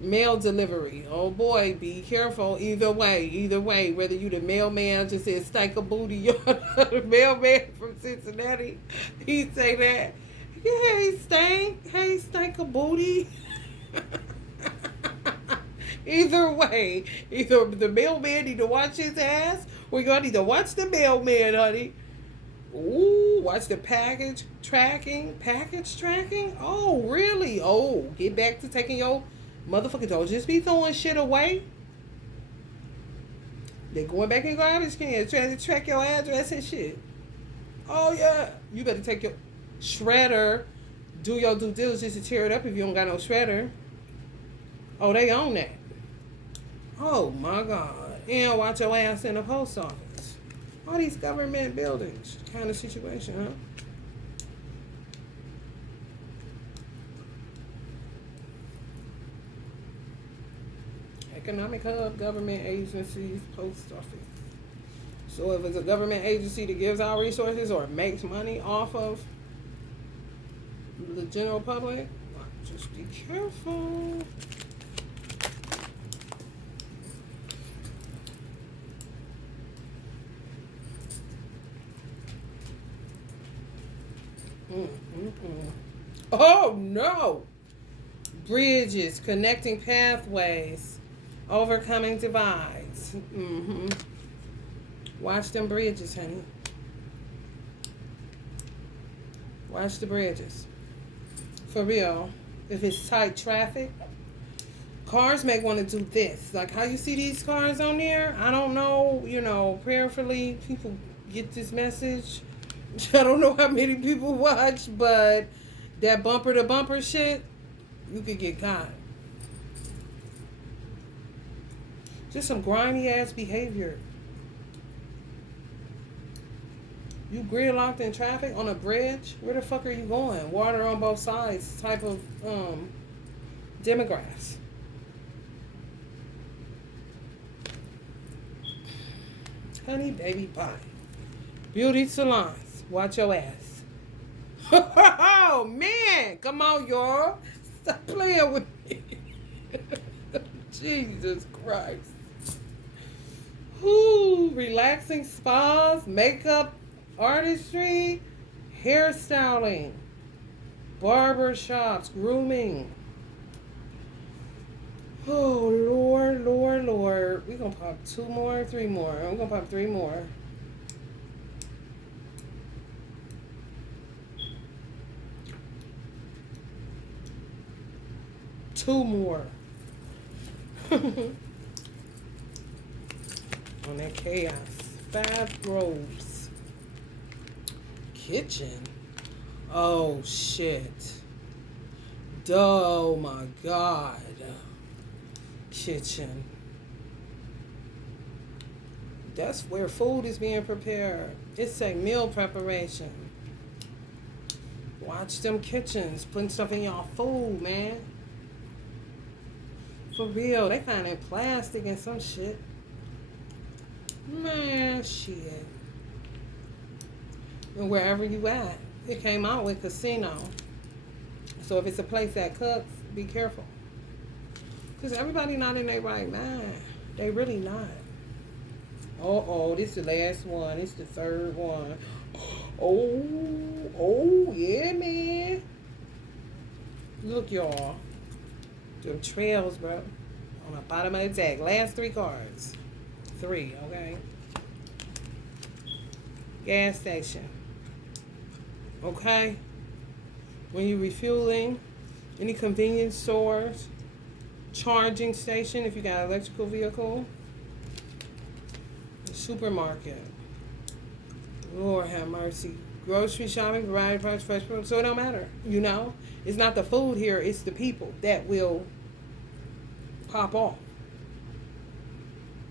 Mail delivery. Oh boy, be careful. Either way. Whether you the mailman just said stank a booty, the mailman from Cincinnati, he say that. Yeah, hey, stank a booty. Either way, either the mailman need to watch his ass, or you're gonna need to watch the mailman, honey. Ooh, watch the package tracking. Oh, really? Oh, get back to taking your motherfucking. Don't just be throwing shit away. They're going back in garbage cans trying to track your address and shit. Oh yeah, you better take your shredder. Do your due diligence to tear it up if you don't got no shredder. Oh, they own that. Oh my God. And watch your ass in the post office. All these government buildings kind of situation, huh? Economic hub, government agencies, post office. So if it's a government agency that gives out resources or makes money off of the general public, just be careful. Oh no! Bridges, connecting pathways, overcoming divides. Watch them bridges, honey. Watch the bridges. For real. If it's tight traffic, cars may want to do this. Like how you see these cars on there. I don't know, prayerfully people get this message. I don't know how many people watch, but that bumper to bumper shit, you could get caught. Just some grimy ass behavior. You gridlocked in traffic on a bridge? Where the fuck are you going? Water on both sides type of demographics. Honey, baby, pie. Beauty salons. Watch your ass. Oh, man. Come on, y'all. Stop playing with me. Jesus Christ. Whoo. Relaxing spas, makeup, artistry, hairstyling, barber shops, grooming. Oh, Lord, Lord, Lord. We're going to pop 2 more, 3 more. I'm going to pop 3 more. Two more. On that chaos. 5 robes. Kitchen. Oh, shit. Oh, my God. Kitchen. That's where food is being prepared. It's a meal preparation. Watch them kitchens putting stuff in y'all food, man. For real, they finding plastic and some shit. Man, shit. And wherever you at, it came out with casino. So if it's a place that cooks, be careful. Because everybody not in their right mind. They really not. Oh, this is the last one. This is the 3rd one. Oh, yeah, man. Look, y'all. Them trails, bro. On the bottom of the deck. Last 3 cards. 3, okay? Gas station. Okay? When you're refueling, any convenience stores, charging station if you got an electrical vehicle, supermarket. Lord have mercy. Grocery shopping, variety products, fresh produce. So it don't matter. It's not the food here, it's the people that will pop off.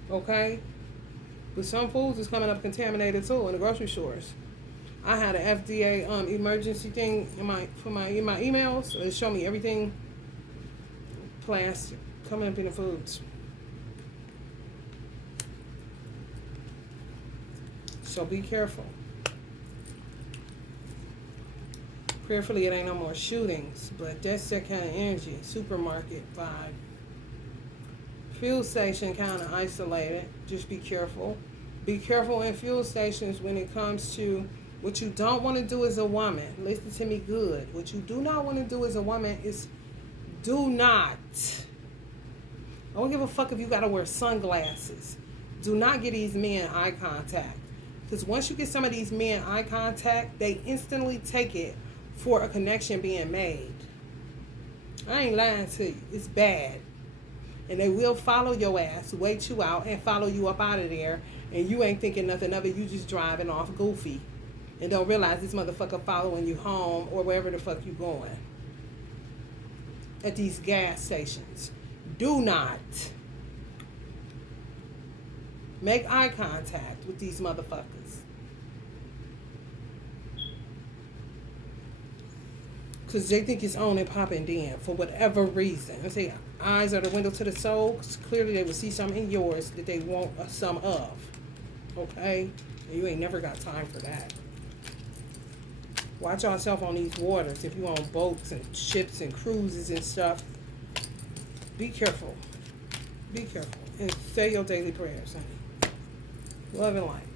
Okay? But some foods is coming up contaminated too in the grocery stores. I had an FDA emergency thing in my emails. It showed me everything plastic coming up in the foods. So be careful. Prayerfully, it ain't no more shootings, but that's that kind of energy. Supermarket vibe. Fuel station kind of isolated. Just be careful. Be careful in fuel stations when it comes to what you don't want to do as a woman. Listen to me good. What you do not want to do as a woman is do not. I don't give a fuck if you got to wear sunglasses. Do not get these men eye contact. Because once you get some of these men eye contact, they instantly take it for a connection being made. I ain't lying to you. It's bad. And they will follow your ass, wait you out, and follow you up out of there. And you ain't thinking nothing of it. You just driving off goofy. And don't realize this motherfucker following you home or wherever the fuck you going. At these gas stations. Do not make eye contact with these motherfuckers. Because they think it's on and popping then for whatever reason. I say eyes are the window to the soul. Cause clearly they will see something in yours that they want some of. Okay? And you ain't never got time for that. Watch yourself on these waters. If you on boats and ships and cruises and stuff, be careful. Be careful. And say your daily prayers, honey. Love and light.